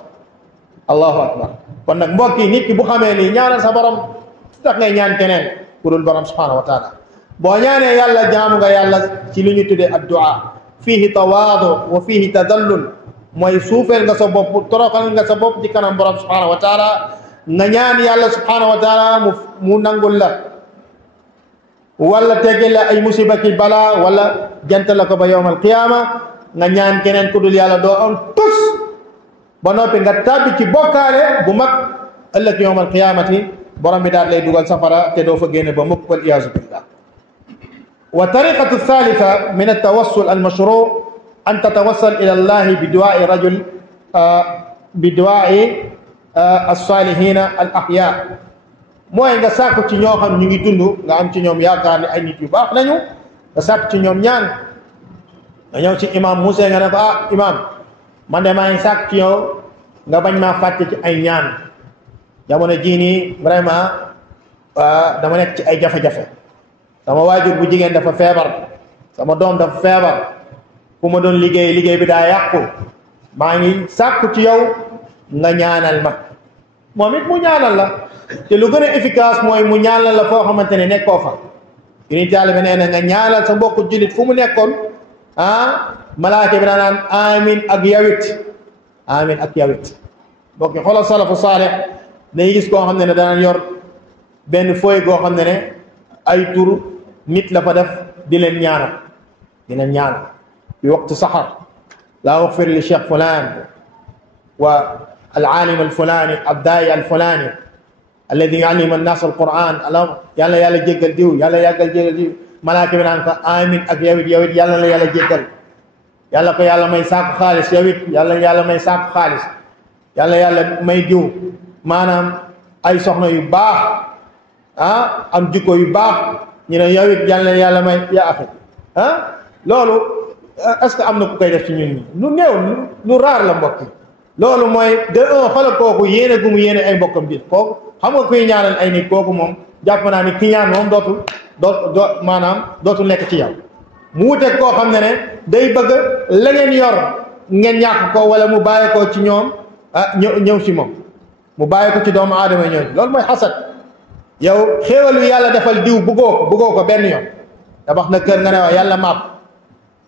allahu akbar kon nag mbokk yi nit ki bu xamee ni ñaanal sa borom tax ngay ñaan keneen ku dul borom subhanahu wa taala boo ñaanee yàlla jaamu nga yàlla ci li ñu tuddee addu'a fihi tawaadu wa fihi tadallul mooy suufeel nga sa bopp toroxal nga sa bopp ci kanam borom subhanahu wa taala nga ñaan yàlla subhanahu wa taala mu nangul la wala tegge la ay musiba ki bala wala jant la ko ba yawmal qiyama nga ñaan keneen ku dul yàlla doo am tus ba noppi nga tàbbi ci bokkaale bu mag ëllëg yawmal qiyamati borom bi daal lay dugal safara te doo fa génne ba mukk wal iyaazu billah wa tariqatu thalitha min at-tawassul al-mashru' an tatawassal ila allahi bi du'a'i rajul bi du'a'i as-salihina al-ahya mooy nga sàkku ci ñoo xam ñu ngi dund nga am ci ñoom yaakaar ne ay nit yu baax nañu nga sàkku ci ñoom ñaan nga ñëw ci imam Moussa nga ne ko imam man de maa ngi sàkku ci yow nga bañ maa fàtte ci ay ñaan jamono jii nii vraiment dama nekk ci ay jafe-jafe sama waajur bu jigéen dafa feebar sama doom dafa feebar ku ma doon liggéey bi daa yàqu maa ngi sàkku ci yow nga ñaanal ma moom it mu ñaanal la te lu gën a efficace mooy mu ñaanal la foo xamante ne nekkoo fa unité yàlla bi nee na nga ñaanal sa mbokku jullit fu mu nekkoon malaaka bi daa naan amin ak yawit mbokk yi xoolal salafu saalih dañuy gis koo xam ne daan yor benn fooy goo xam ne ay tur nit la fa def di leen ñaanal bi waqtu saxar laa waxfir li cheikh fulan wa العالم الفلاني الداعي الفلاني الذي يعلم الناس القرآن يلا يلا جيجل ديو يلا جيجل ديو ملاك بنان آمين أك يويت يلا جيجل يلا كو يلا ماي ساق خالص يويت يلا ماي ساق خالص يلا ماي ديو مانام أي سخنا yu baax am jikko yu baax ñu ne yowit yalla may ya akhi loolu est-ce que am na ku koy def ci ñun ñi lu néew lu raar la mbokk loolu mooy de un xoolal kooku yéene gu mu yéene ay mbokkam bi kooku xam nga kuy ñaanal ay nit kooku moom jàpp naa ni ki ñaan moom dootul nekk ci yow mu wuteeg koo xam ne day bëgg la ngeen yor ngeen ñàkk ko wala mu bàyyi ko ci ñoom ñëw ci moom mu bàyyi ko ci doomu aadama ñooñu loolu mooy xasad yow xéewalu yàlla defal diw bëggoo ko benn yoon tabax na kër nga ne wax yàlla màpp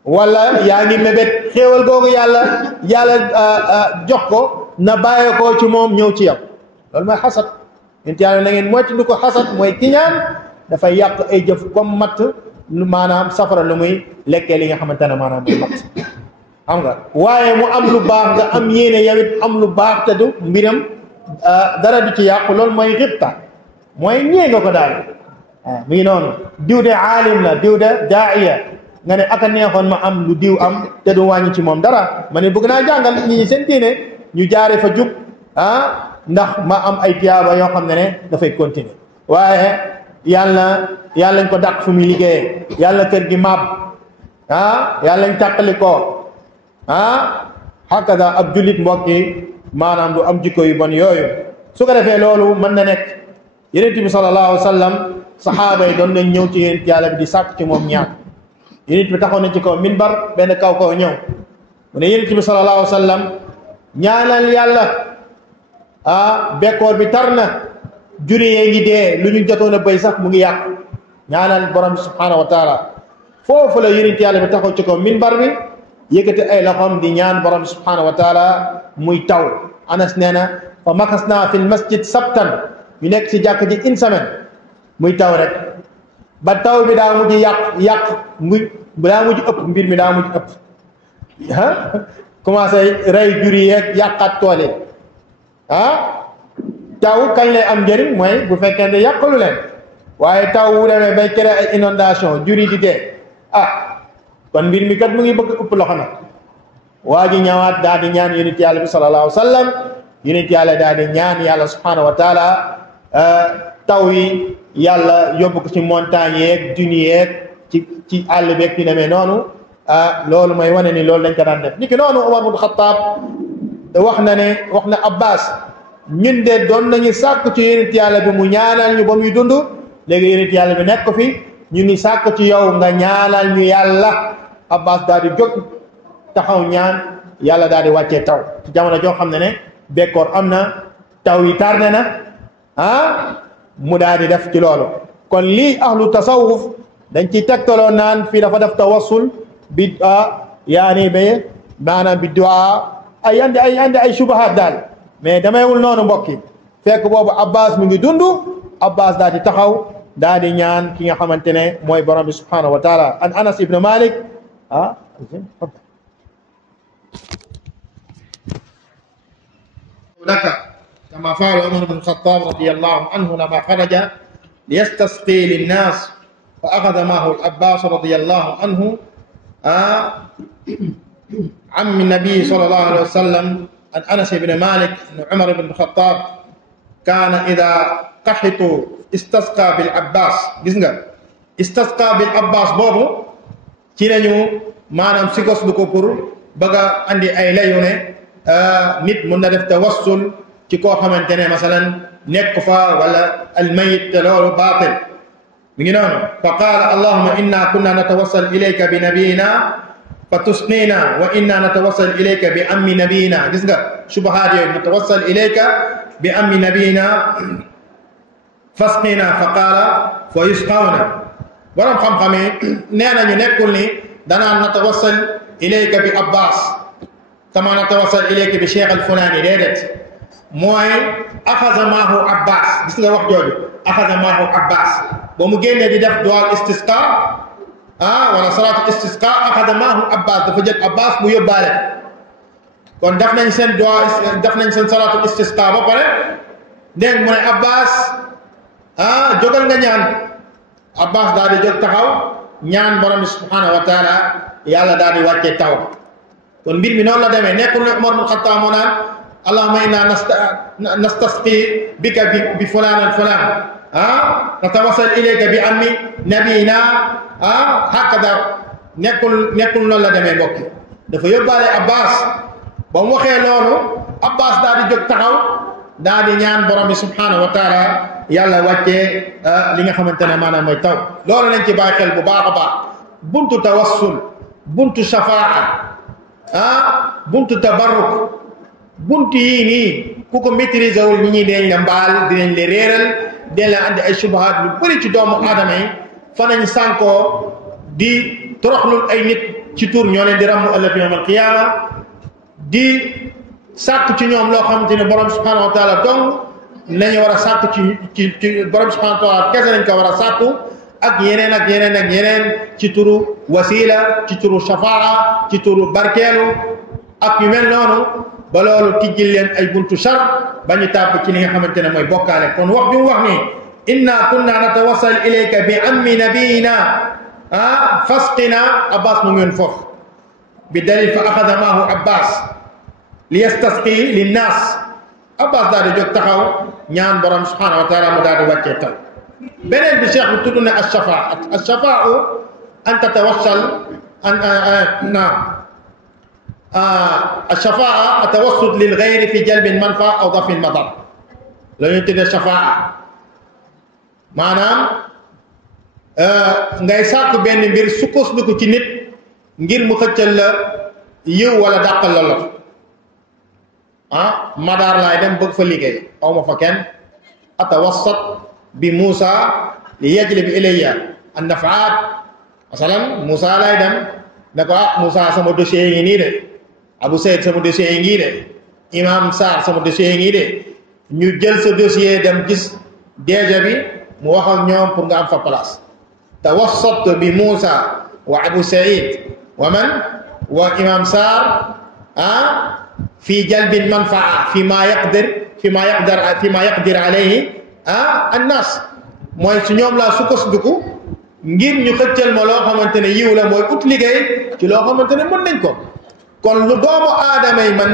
wala yaa ngi mébét xéewal googu yàlla jox ko na bàyyee ko ci moom ñëw ci yow loolu mooy xasad ñun yàlla na ngeen moytu ko xasad mooy kiñaan dafay yàq ay jëf comme matt maanaam safara lu muy lekkee li nga xamante ne maanaam muy matt xam nga waaye mu am lu baax nga am yéene yow it am lu baax te du mbiram dara du ci yàqu loolu mooy xibta mooy ñee nga ko daal mu ngi noonu diw de aalim la diw de daaiya nga ne aka neexoon ma am lu diw am te du wàññi ci moom dara ma ne bëgg naa jàngal nit ñi seen diine ñu jaare fa jub ndax ma am ay tiyaaba yoo xam ne dafay continuer waaye yàllañ ko dàq fu muy liggéeyee yàlla kër gi màbb yàllañ tàqali ko hakada ab jullit mbokk yi maanaam du am jikko yu bon yooyu su ko defee loolu mën na nekk yonent bi sallallahu alayhi wa sallam saxaaba yi doon nañ ñëw ci yonent yàlla bi di sàkk ci moom ñaan yonent bi taxoon na ci kaw minbar benn kaw ñëw mu ne yonent bi sallallahu alayhi wa sallam ñaanal yàlla bekkoor bi tar na juri yee ngi dee lu ñu jotoon a béy sax mu ngi yàq ñaanal borom bi subhanahu wa taala foofu la yonent yàlla bi taxaw ci kaw minbar bi yëkkati ay loxoom di ñaan borom bi subhanahu wa taala muy taw anas nee na fa makasna fi l masjid sabtan ñu nekk ci jàkk ji une semaine muy taw rek ba taw bi daa mujj yàq daa mujj ëpp mbir mi daa mujj ëpp commencé rey jur yi yeeg yàqaat tool yi taw kañ lay am njëriñ mooy bu fekkee ne yàqalu leen waaye taw wu demee bay créer ay inondation juri di dee kon mbir mi kat mu ngi bëgg ëpp loxo nag waa ji ñëwaat daal di ñaan yonent yàlla bi sallallahu alayhi wa sallam yonent yàlla daal di ñaan yàlla subhanahu wa taala taw yi yàlla yóbbu ko ci montagne yeeg duni yeeg ci àll beeg ci demee noonu loolu mooy wane ni loolu dañ ko daan def ni ki noonu Umar bin Xattaab wax na Abbas ñun de doon nañu sàkk ci yonent yàlla bi mu ñaanal ñu ba muy dund léegi yonent yàlla bi nekk fi ñu ni sàkk ci yow nga ñaanal ñu yàlla Abbas daal di jóg taxaw ñaan yàlla daal di wàccee taw ci jamono joo xam ne bekkoor am na taw yi tardé na mu daal di def ci loolu kon lii ahlu tasawuf dañ ci tegtaloo naan fii dafa def tawassul bi yaani ba maanaam bi du'a ay andi ay subahaat daal mais dameewul noonu mbokk yi fekk boobu Abbas mi ngi dund Abbas daal di taxaw daal di ñaan ki nga xamante ne mooy borom bi subhanahu wa taala an Anas ibn Malik لك كما فعل عمر بن الخطاب رضي الله عنه لما خرج ليستسقي للناس فأخذ معه العباس رضي الله عنه عم النبي صلى الله عليه وسلم عن أنس بن مالك أن عمر بن الخطاب كان إذا قحطوا استسقى بالعباس استسقى بالعباس بوبو ci lañu maanaam sikos du ko pour bëgg a andi ay layu ne nit mën na def tawassul ci koo xamante ne masalan nekk fa wala almayit te loolu baatil mi ngi noonu fa qaala allahumma inna kunna natawassal ilayka bi nabiyina fa tusnina wa inna natawassal ilayka bi ammi nabiyina gis nga subahaat yooyu natawassal ilayka bi ammi nabiyina fasqina fa qaala fa yusqawna borom xam-xam yi nee nañu nekkul ni danaan natawassal ilayka bi Abbas kama natawassal ilayka bi cheikh al fulani déedéet mooy axaza maahu Abbas gis nga wax jooju axaza maahu Abbas ba mu génnee di def duwal istisqa wala salatu istisqa axaza maahu Abbas dafa jël Abbas mu yóbbaale kon def nañ seen duwa def nañ seen salatu istisqa ba pare dégg mu ne Abbas jógal nga ñaan Abbas daal di jóg taxaw ñaan borom bi subhanahu wa taala yàlla daal di wàccee taw kon mbir mi noonu la demee nekkul ne Umar bin Xattaab moo naan allahumma inna nastasqi bika bi fulaan al fulaan natawassal ilayka bi ammi nabiyina hakada nekkul noonu la demee mbokk dafa yóbbaale Abbas ba mu waxee loolu Abbas daal di jóg taxaw daal di ñaan borom bi subhanahu wa taala yàlla wàccee li nga xamante ne maanaam mooy taw loolu nañ ci bàyyi xel bu baax a baax buntu tawassul buntu shafaa buntu tabarruk buntu yii nii ku ko maîtriser wul ñi ñi dinañ la mbaal dinañ la réeral dinañ la andi ay subahaat lu bëri ci doomu aadama yi fa nañ sànkoo di toroxlul ay nit ci tur ñoo leen di ràmm ëllëg yawmal qiyaama di sàkk ci ñoom loo xamante ne borom subhanahu wa taala dong nañu war a sàkku ci borom subhanahu wa taala kese lañ ko war a sàkku ak yeneen ci turu wasila ci turu shafaa ci turu barkeelu ak yu mel noonu ba loolu tijjil leen ay buntu shar ba ñu tàbb ci li nga xamante ne mooy bokkaale kon wax bi mu wax ni inna kunna natawassal ilayka bi ammi nabiyina fasqina Abbas mu ngi woon foofu bi dalil fa axada maahu Abbas li yastasqi linnaas Abbas daal di jóg taxaw ñaan borom subhanahu wa taala mu daal di wàccee taw beneen bi cheikh bi tudd na ashafaa an tatawassal ashafaa atawassut lil ghayri fi jalbi manfaa aw dafi madar la ñuy tuddee shafaa maanaam ngay sàkku benn mbir sukkandiku ci nit ngir mu xëccal la yiw wala dàqal la lot madaar laay dem bëgg fa liggéey aw ma fa kenn atawassat bi Moussa li yajlib ilayya an nafaat masalan Moussa laay dem ne ko Moussa sama dossier yi ngi nii de Abou Seyd sama dossier yi ngi de Imam Sarr sama dossier yi ngi de ñu jël sa dossier dem gis DG bi mu wax ak ñoom pour nga am fa place tawassat bi Moussa wa Abou Seyd wa man wa Imam Sarr fi jalbil manfaa fi ma yaqdir فيما يقدر عليه الناس mooy su ñoom laa sukkandiku ngir ñu xëccal ma loo xamante ne yiw la mooy ut liggéey ci loo xamante ne mën nañ ko kon lu doomu aadama yi man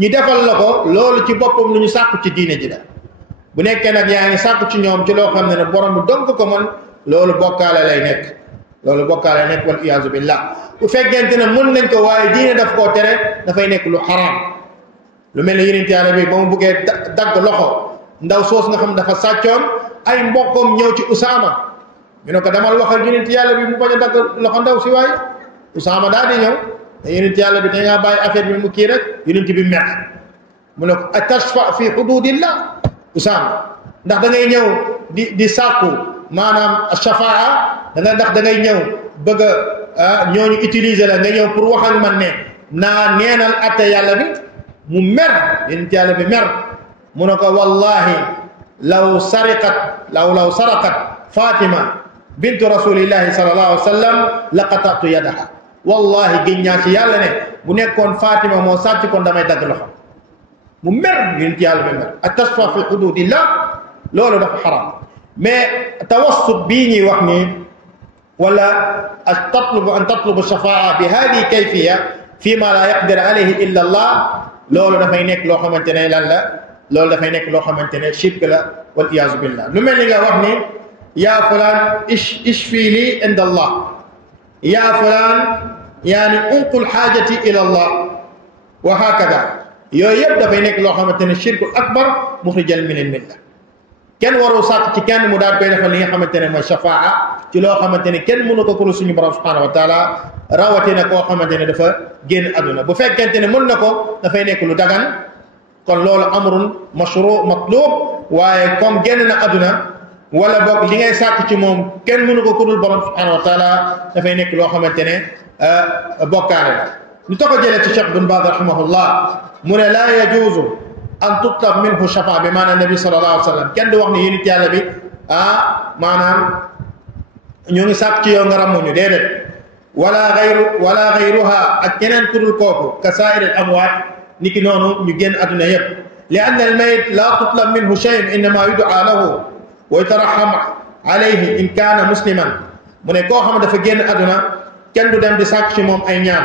ñu defal la ko loolu ci boppam lu ñu sàkku ci diine ji la bu nekkee nag yaa ngi sàkku ci ñoom ci loo xam ne borom bi donk ko man loolu bokkaale lay nekk wal iyaazu billah bu fekkente ne mën nañ ko waaye diine daf koo tere dafay nekk lu xaraam lu mel ne yonent Yàlla bi ba mu buggee dagg loxo ndaw soos nga xam dafa sàccoon ay mbokkam ñëw ci Usaama ñu ne ko demal waxal yonent Yàlla bi mu bañ a dagg loxo ndaw si waaye Usaama daal di ñëw te yonent Yàlla bi te ngaa bàyyi affaire bi mu kii rek yonent bi mer mu ne ko atashfa fi hududillah Usaama ndax da ngay ñëw di sàkku maanaam shafaa ndax da ngay ñëw bëgg a ñooñu utiliser la nga ñëw pour wax ak man ne naa neenal atte Yàlla bi mu mer yonent Yàlla bi mer mu ne ko wallahi law saraqat Fatima bintu rasulillahi sallallahu alayhi wa sallam laqatatu yadaha wallahi géñ ñaa ci Yàlla ne bu nekkoon Fatima moo sàcc kon damay dagg loxo mu mer yonent Yàlla bi mer at-tashfa fi hududillah loolu dafa xaram mais tawassut bii ñuy wax ni wala an tatlubu shafaa bi hadihi kayfiya fi ma la yaqdir alayhi illa Allah loolu dafay nekk loo xamante ne lan la loolu dafay nekk loo xamante ne shirk la wal iyaazu billah lu mel ni nga wax ni yaa fulaan ishfi li inda Allah yaa fulaan yaani unqul xaajati ila Allah wa hakada yooyu yëpp dafay nekk loo xamante ne shirkul akbar muxrijal min al milla kenn warul sàkk ci kenn mu daal koy defal li nga xamante ne mooy shafaa ci loo xamante ne kenn mënu ko kuru suñu borom subhanahu wa taala rawatina koo xamante ne dafa génn àdduna bu fekkente ne mën na ko dafay nekk lu dagan kon loolu amrun mashru matlub waaye comme génn na àdduna wala boog li ngay sàkk ci moom kenn mënu ko kurul borom subhanahu wa taala dafay nekk loo xamante ne bokkaale la ñu tax a jëlee ci Cheikh bin Baaz rahimahullah mu ne laa yajuuzu an tutlab minhu shafaa bi maanaam nabi sallallahu alayhi wa sallam kenn du wax ni yonent Yàlla bi maanaam ñu ngi sàkk ci yow nga rammuñu déedéet wala gayruha ak keneen kurul kooku ka saa'ir al amwaat niki noonu ñu génn àdduna yëpp li anna al mayit la tutlab minhu shay'un innama yud'a lahu wa yutarahham alayhi in kaana musliman mu ne koo xam ne dafa génn àdduna kenn du dem di sàkk ci moom ay ñaan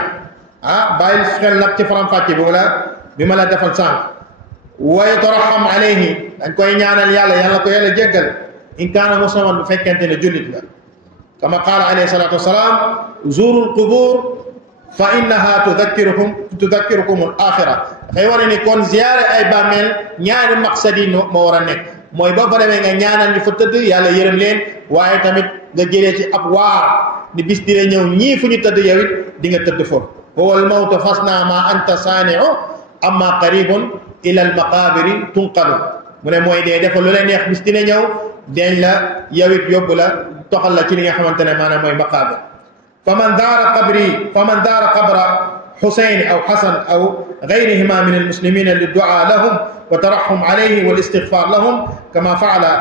bàyyil xel nag ci faram-fàcce bi ma la defal sànq wa yutarahham alayhi dañ koy ñaanal yàlla ko yàlla jéggal in kaana musliman bu fekkente ne jullit la kama qaala alayhi salatu wasalaam zuurul qubur fa innaha tudakkirukum al axira dafay wane ni kon ziyaare ay bàmmeel ñaari maqsad yi moo war a nekk mooy boo fa demee nga ñaanal ñu fa tëdd yàlla yërëm leen waaye tamit nga jëlee ci ab waar ni bis dina ñëw ñii fu ñu tëdd yow it di nga tëdd foofu huwa al mawtu fasna ma anta saani'u amma qaribun ila al maqabiri tunqalu mu ne mooy dee dafa lu la neex bis dina ñëw deñ la yow it yóbbu la toxal la ci li nga xamante ne maanaam mooy maqaabir faman daara qabra Husayn aw Hasan aw gayrihima min almuslimina liddu'a lahum wa tarahhum alayhi wal istighfar lahum kama fa'ala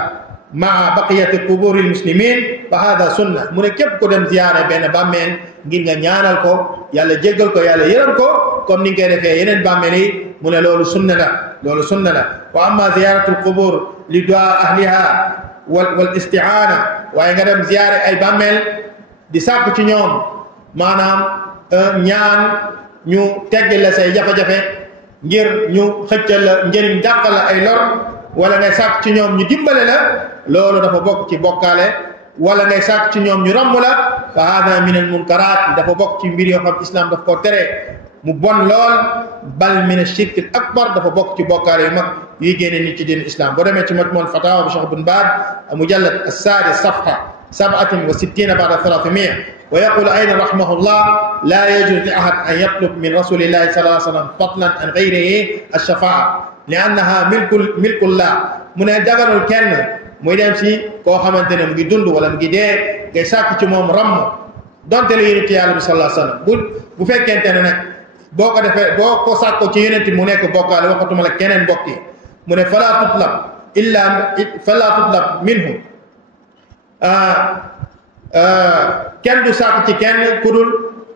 ma'a baqiyati quburi almuslimin fa hada sunna mu ne képp ko dem ziyaare benn bàmmeel ngir nga ñaanal ko yàlla jéggal ko yàlla yërëm ko comme ni nga koy defee yeneen bàmmeel yi mu ne loolu sunna la wa amma ziyaratu alqubur li du'a ahliha wal isti'ana waaye nga dem ziyaare ay bàmmeel di sàkku ci ñoom maanaam ñaan ñu teggi la say jafe-jafe ngir ñu xëccal la njëriñ dàqal la ay lor wala ngay sàkk ci ñoom ñu dimbale la loolu dafa bokk ci bokkaale wala ngay sàkk ci ñoom ñu ramm la fa hada min al munkaraat dafa bokk ci mbir yoo xam islam daf koo tere mu bon lool bal min ashirk al akbar dafa bokk ci bokkaale yu mag yuy génne nit ci diin islam boo demee ci majmuul fatawa bu Cheikh bin Baaz mujallad as-sadis safha 67 بعد 300 ويقول أيضا رحمه الله لا يجوز لأحد أن يطلب من رسول الله صلى الله عليه وسلم فضلا عن غيره الشفاعة لأنها ملك الله من دغر الكن muy dem si koo xamante ne mu ngi dund wala mu ngi dee ngay sàkk ci moom ramm donte la yonent Yàlla bi sallallahu alayhi wa sallam bu fekkente ne nag boo ko defee boo ko sàkkoo ci yonent mu nekk bokkaale waxatuma la keneen mbokk yi mu ne fala tutlab minhu kenn du sàkk ci kenn kudul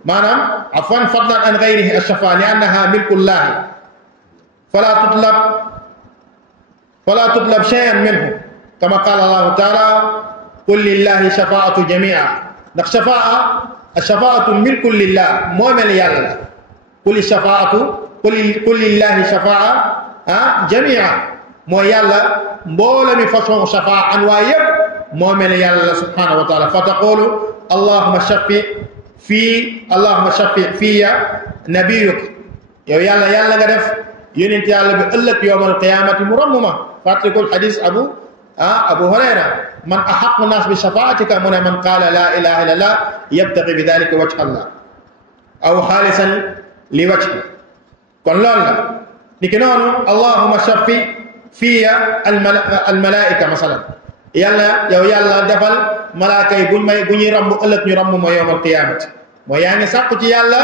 maanaam afwan fadlan an gayrihi ash-shafaa li annaha milkullahi fala tutlab فلا تطلب شيئا منه كما قال الله تعالى قل لله شفاعة جميعا ndax الشفاعة ملك لله مومل يالا قل الشفاعة قل لله شفاعة جميعا مو يالا مبولمي فصون شفاعة انواع يب مومل يالا سبحانه وتعالى فتقول اللهم شفع في نبيك يا يالا nga def yonent yalla bi ëlëk yowmal qiyamati muramma fatikul hadith abu hurayra man ahaqqu nas bi shafa'atika man qala la ilaha illa allah yabtaghi bidhalika wajha allah aw khalisan li wajhi kon lool la niki nonu allahumma shaffi fiya al malaika masalan yalla defal malaaka yi buñuy rambu ëlëk ñu rambu mo yowmal qiyamati mo yaangi sakku ci yalla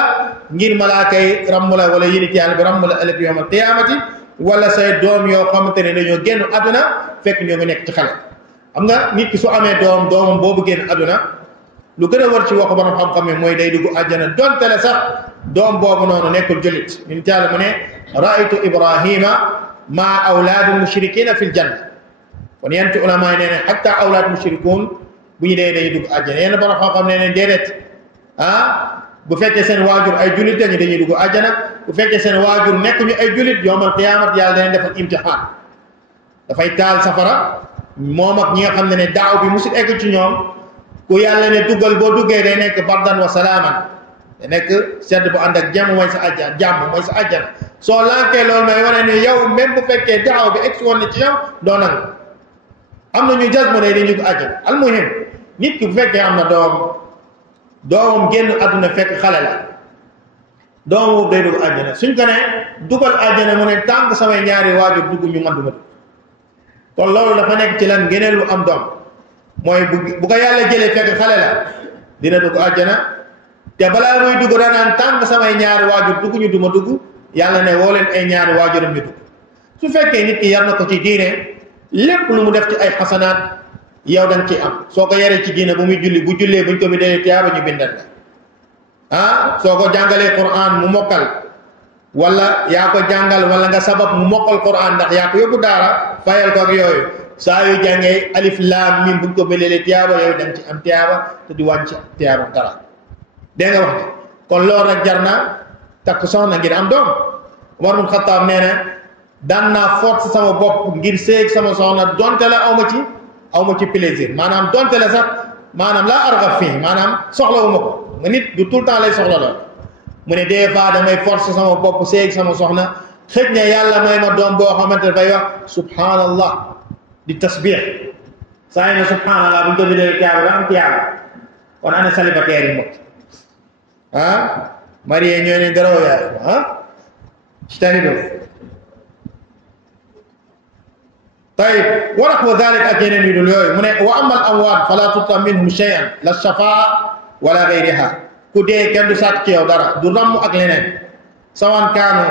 ngir malaaka yi rambu la wala yinit yalla bi rambu la ëlëk yowmal qiyamati wala say doom yoo xamantene dañoo génn aduna fekk ñoo ngi nekk ci xale xam nga nit ki su amee doomam boobu génn aduna lu gën a war ci waxu borom xam-xam yi mooy day dugg àjjana donte la sax doom boobu noonu nekkul julit min taala mu ne raaytu ibrahima ma awlaadu mushrikina fil janna kon yenn ci ulama yi nee ne hatta awlaad mushrikun bu ñu dee dañuy dugg àjjana yenn borom xam-xam nee ne déedéet bu fekkee seen waajur ay julit lañu dañuy dugg àjjana bu fekkee seen waajur nekk ñu ay julit yowmal qiyamat yàlla dañu defal imtihaan dafay taal safara moom ak ñi nga xam ne daaw bi musul egg ci ñoom ku yàlla ne duggal boo duggee day nekk bardan wa salaaman day nekk sedd bu ànd ak jàmm mooy sa àjjana soo lankee loolu may wane ne yow même bu fekkee daaw bi egg woon na ci yow doo nangu am na ñu jasmo ne dañuy dugg àjjana almuhim nit ki bu fekkee am na doomam génn àdduna fekk xale la doomam day dugg àjjana suñ ko ne dugal àjjana mu ne tànk samay ñaari waajur dugg ñu man duma dugg kon loolu dafa nekk ci lan ngeeneel lu am doom mooy bu ko yàlla jëlee fekk xale la dina dugg àjjana te balaa muy dugg danaan tànk samay ñaari waajur dugg ñu duma dugg yàlla ne woo leen ay ñaari waajuram ñu dugg su fekkee nit ki yar na ko ci diine lépp lu mu def ci ay xasanaat yow dañ ci am soo ko yaree ci diine bu muy julli bu jullee buñ ko bi dee tiyaaba ñu bindal la soo ko jàngalee Qur'an mu mokkal wala yaa ko jàngal wala nga sabab mu mokkal Qur'an ndax yaa ko yóbbu daara fayal ko ak yooyu saa yu jàngee alif laam mim buñ ko bëlelee tiyaaba yooyu dañ ci am tiyaaba te di wàññi tiyaaba dara dégg nga wax kon loolu rek jar na takk soxna ngir am doom Umar bin Xattaab nee na daan naa force sama bopp ngir séeg sama soxna donte la awma ci plaisir maanaam donte la sax maanaam laa argab fii maanaam soxlawuma ko nga nit du tout le temps lay soxla lool mu ne des fois damay force sama bopp séeg sama soxna xëj na yàlla may ma doom boo xamante dafay wax subhanallah di tasbih saa yi ne subhanallah buñ ko bidee tiyaaba da am tiyaaba kon ana célibataire yi mbokk marié ñoo ne garaw yaay ijtanibu طيب ونحو ذلك أجنين يدلوي من وأما الأموات فلا تطلب منهم شيئا لا الشفاعة ولا غيرها كودي كان دوسات كيو دارا دورام أكلنين سواء كانوا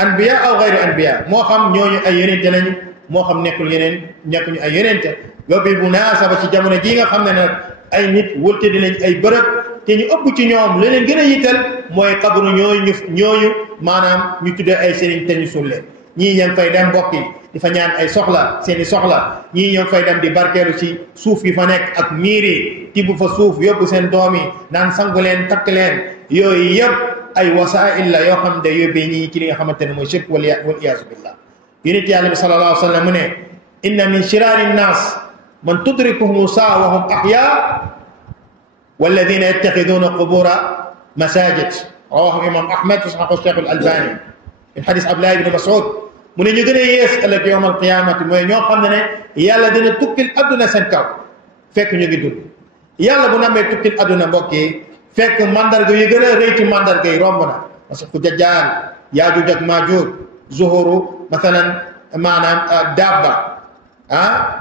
أنبياء أو غير أنبياء مو خم نيو أي ينين تلين مو خم نيكول ينين نيكول أي ينين ت وبالمناسبة في جامونا جينا خمنا أي نيت ولت دلين أي برد تني أبو تنيوم لين جنا يتل مو يقبرو نيو مانام نيتودي أي سرين تني سولة ñii ña ngi fay dem mbokk yi di fa ñaan ay soxla seeni soxla ñii ña ngi fay dem di barkeelu ci suuf yi fa nekk ak miir yi tibb fa suuf yóbbu seen doom yi naan sangu leen takk leen yooyu yëpp ay wasaa'il la yoo xam ne yóbbee ñii ci li nga xamante ne mooy shirk wal iyaazu billah yonent yàlla bi sallallahu alayhi wa sallam mu ne inna min shiraari nnaas man tudrikuhum saa wa hum ahyaa walladina yattaxiduuna qubura masajid rawahu imam ahmad wa saxahu cheikh al albani min xadis Abdullah ibn Mas'ud mu ne ñu gën a yées ëllëg yowmal qiyaamati mooy ñoo xam ne yàlla dina tukkil adduna seen kaw fekk ñu ngi dund yàlla bu namee tukkil adduna mbokk yi fekk mandarga yu gën a rëy ci mandarga yi romb na parce que Dajjaal Yaajuuj ak Maajuuj zuhuru mathalan maanaam dabba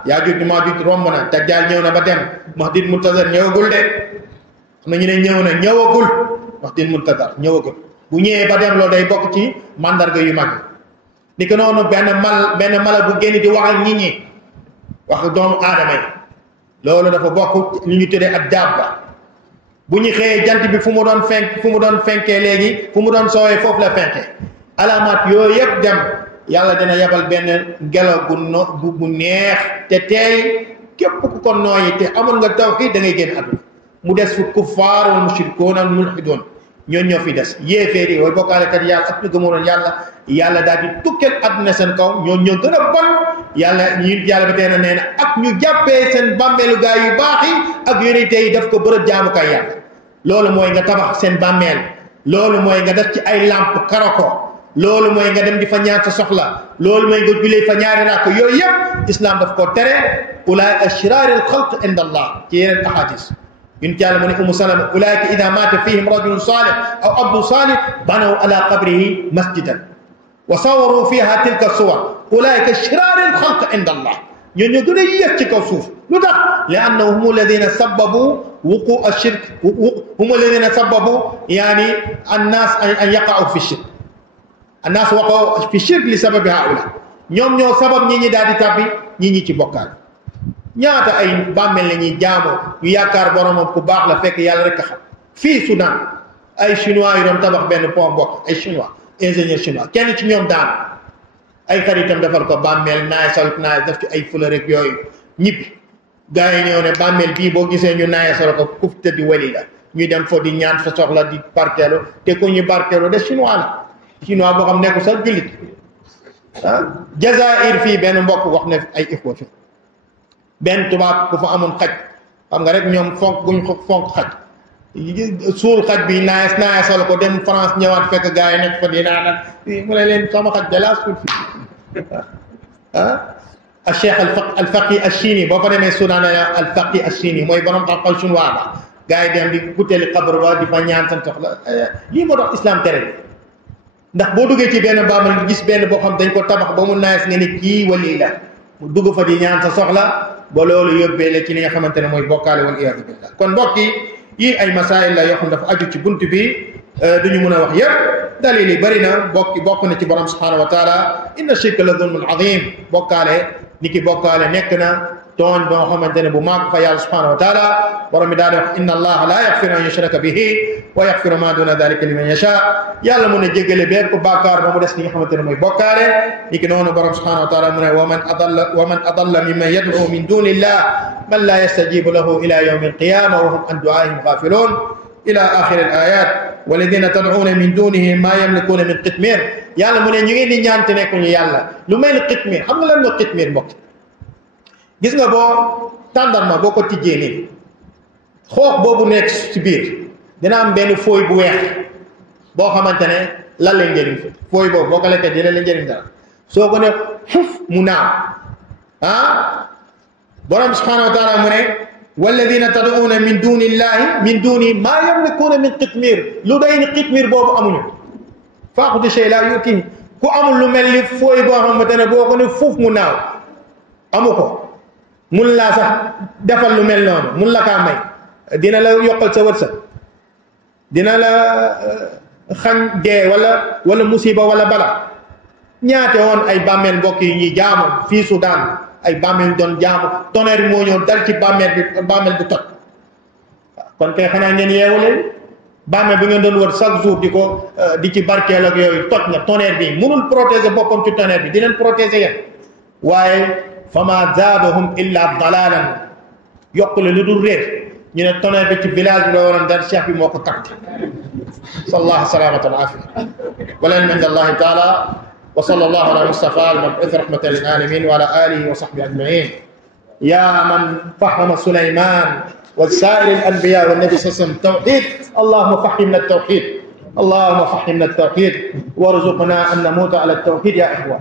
Yaajuuj ak Maajuuj romb na Dajjaal ñëw na ba dem Mahdi Muntazar ñëwagul de am na ñu ne ñëw na ñëwagul Mahdi Muntazar ñëwagul bu ñëwee ba dem loolu day bokk ci mandarga yu mag ni ko noonu benn mala bu génn di wax ak nit ñi wax doomu aadama yi loolu dafa bokk li ñu tuddee ak dabba bu ñu xëyee jant bi fu mu doon fenkee léegi fu mu doon soowee foofu la fenkee alaamaat yooyu yëpp dem yàlla dina yabal benn ngelaw bu neex te teey képp ku ko nooyi te amoon nga tawhid da ngay génn àdduna mu des fi kuffaar wal mushrikuun wal mulhiduun ñooñu ñoo fi des yéeféer yi way bokkaalekat yàlla ak ñu gëmoon yàlla daal di tukkeel àdduna seen kaw ñoo gën a bon yàlla ba tey na nee na ak ñu jàppee seen bàmmeelu gaa yu baax yi ak yonente yi def ko bërëb jaamukaay yàlla loolu mooy nga tabax seen bàmmeel loolu mooy nga def ci ay lamp karoko loolu mooy nga dem di fa ñaan sa soxla loolu mooy nga julee fa ñaari rakk yooyu yëpp islam daf ko tere ulaika shiraaril xalq inda allah ci yeneen ahadis yun ci yàlla mu ne umu salama ulaika ida mata fihim rajulun salih aw abdu salih banaw ala qabrihi masjidan wa sawaru fiha tilka suwar ulaika shiraaril xalq inda allah ñoo gën a yéex ci kaw suuf lu tax li annahum hum alladina sababu wuqu ashirk hum alladina sababu yani annas an yaqa'u fi shirk annas waqa'u fi shirk li sababi haula ñoom ñoo sabab ñi daal di tàbbi ñi ci bokkaal ñaata ay bàmmeel la ñuy jaamoo ñu yaakaar boromam ku baax la fekk yàlla rek a xam fii Soudan ay chinois yu doon tabax benn pont bokk ay chinois ingénieur chinois kenn ci ñoom daan ay xaritam defal ko bàmmeel naay def ci ay fleur rek yooyu ñibbi gars yi ñëw ne bàmmeel bii boo gisee ñu naay sol ko kuf tëddi wali la ñu dem fo di ñaan fa soxla di barkeelu te ko ñu barkeelu de chinois la chinois boo xam nekku sax jullit Jazaïr fii benn mbokk wax ne ay ixwa fi benn tubaab ku fa amoon xaj xam nga rek ñoom fonk guñ fonk xaj suul xaj bi naayasal ko dem France ñëwaat fekk gars yi nekk fa di naan mu ne leen sama xaj dalaa suul fii al cheikh al faqi al chini boo fa demee Soudan al faqi al chini mooy borom xam-xam chinois la gars yi dem di guteeli xabar ba di fa ñaan seen soxla lii moo tax islam tere ndax boo duggee ci benn baamal gis benn boo xam dañ ko tabax ba mu naayas nga ne kii wali la mu dugg fa di ñaan sa soxla ba loolu yóbbee la ci li nga xamante ne mooy bokkaale wal iyaadu billah kon mbokk yi ay masail la yoo xam dafa aju ci bunt bi duñu mën a wax yëpp dalil yi bëri na bokk na ci borom subhanahu wa taala inna shirka la zulmun azim bokkaale ni ki bokkaale nekk na tooñ boo xamante ne bu maag fa yàlla subhanahu wa taala borom bi daal di wax inna allaha la yaxfiru an yushraka bihi wa yaxfiru ma duna dalika liman yasha yàlla mun a jéggale bépp bàkkaar ba mu des li nga xamante ne mooy bokkaale ni ki noonu borom subhanahu wa taala mu ne wa man adalla mimman yad'u min duni illah man la yastajibu lahu ila yawmi alqiyama wa hum an du'aihim ghafilun ila axir al ayat walladina tad'una min dunihi ma yamlikuna min qitmir yàlla mu ne ñu ngi di ñaante nekkuñu yàlla lu mel ni qitmir xam nga lan mooy qitmir mbokk gis nga boo tàndarma boo ko tijjee nii xoox boobu nekk ci biir dina am benn fooy bu weex boo xamante ne lan lay njëriñ fooy boobu boo ko lekkee dina la njëriñ dara soo ko ne fuf mu naaw borom subhanahu wa taala mu ne walladina tad'una min duni illahi min duni ma yamlikuna min qitmir lu day ni qitmir boobu amuñu faaqudu shay la yuti ku amul lu mel ni fooy boo xamante ne boo ko ne fuf mu naaw amu ko mun laa sax defal lu mel noonu mun la kaa may dina la yokkal sa wërsëg dina la xañ dee wala musiba wala bala ñaate woon ay bàmmeel mbokk yi ñuy jaamu fii Soudan ay bàmmeel doon jaamu tonnerre moo ñëw dal ci bàmmeel bi toj kon kay xanaa ngeen yeewu leen bàmmeel bi ngeen doon wër chaque jour di ci barkeel ak yooyu toj na tonnerre bi mënul protéger boppam ci tonnerre bi di leen protéger yéen waaye fama zaadahum illa dalalan yokkule lu dul réer ñu ne tonnerre bi ci village bi la waroon dal cheikh bi moo ko tàkk sallallahu salamata wal afia wala ilma inda allahi taala wa sallallahu ala mustafa al mab'uth rahmatan lil alamin wa ala alihi wa sahbihi ajma'in ya man fahama sulayman wa sa'ir al anbiya wa nabi sallallahu tawhid allahumma fahimna at tawhid اللهم فهمنا التوحيد وارزقنا ان نموت على التوحيد يا اخوان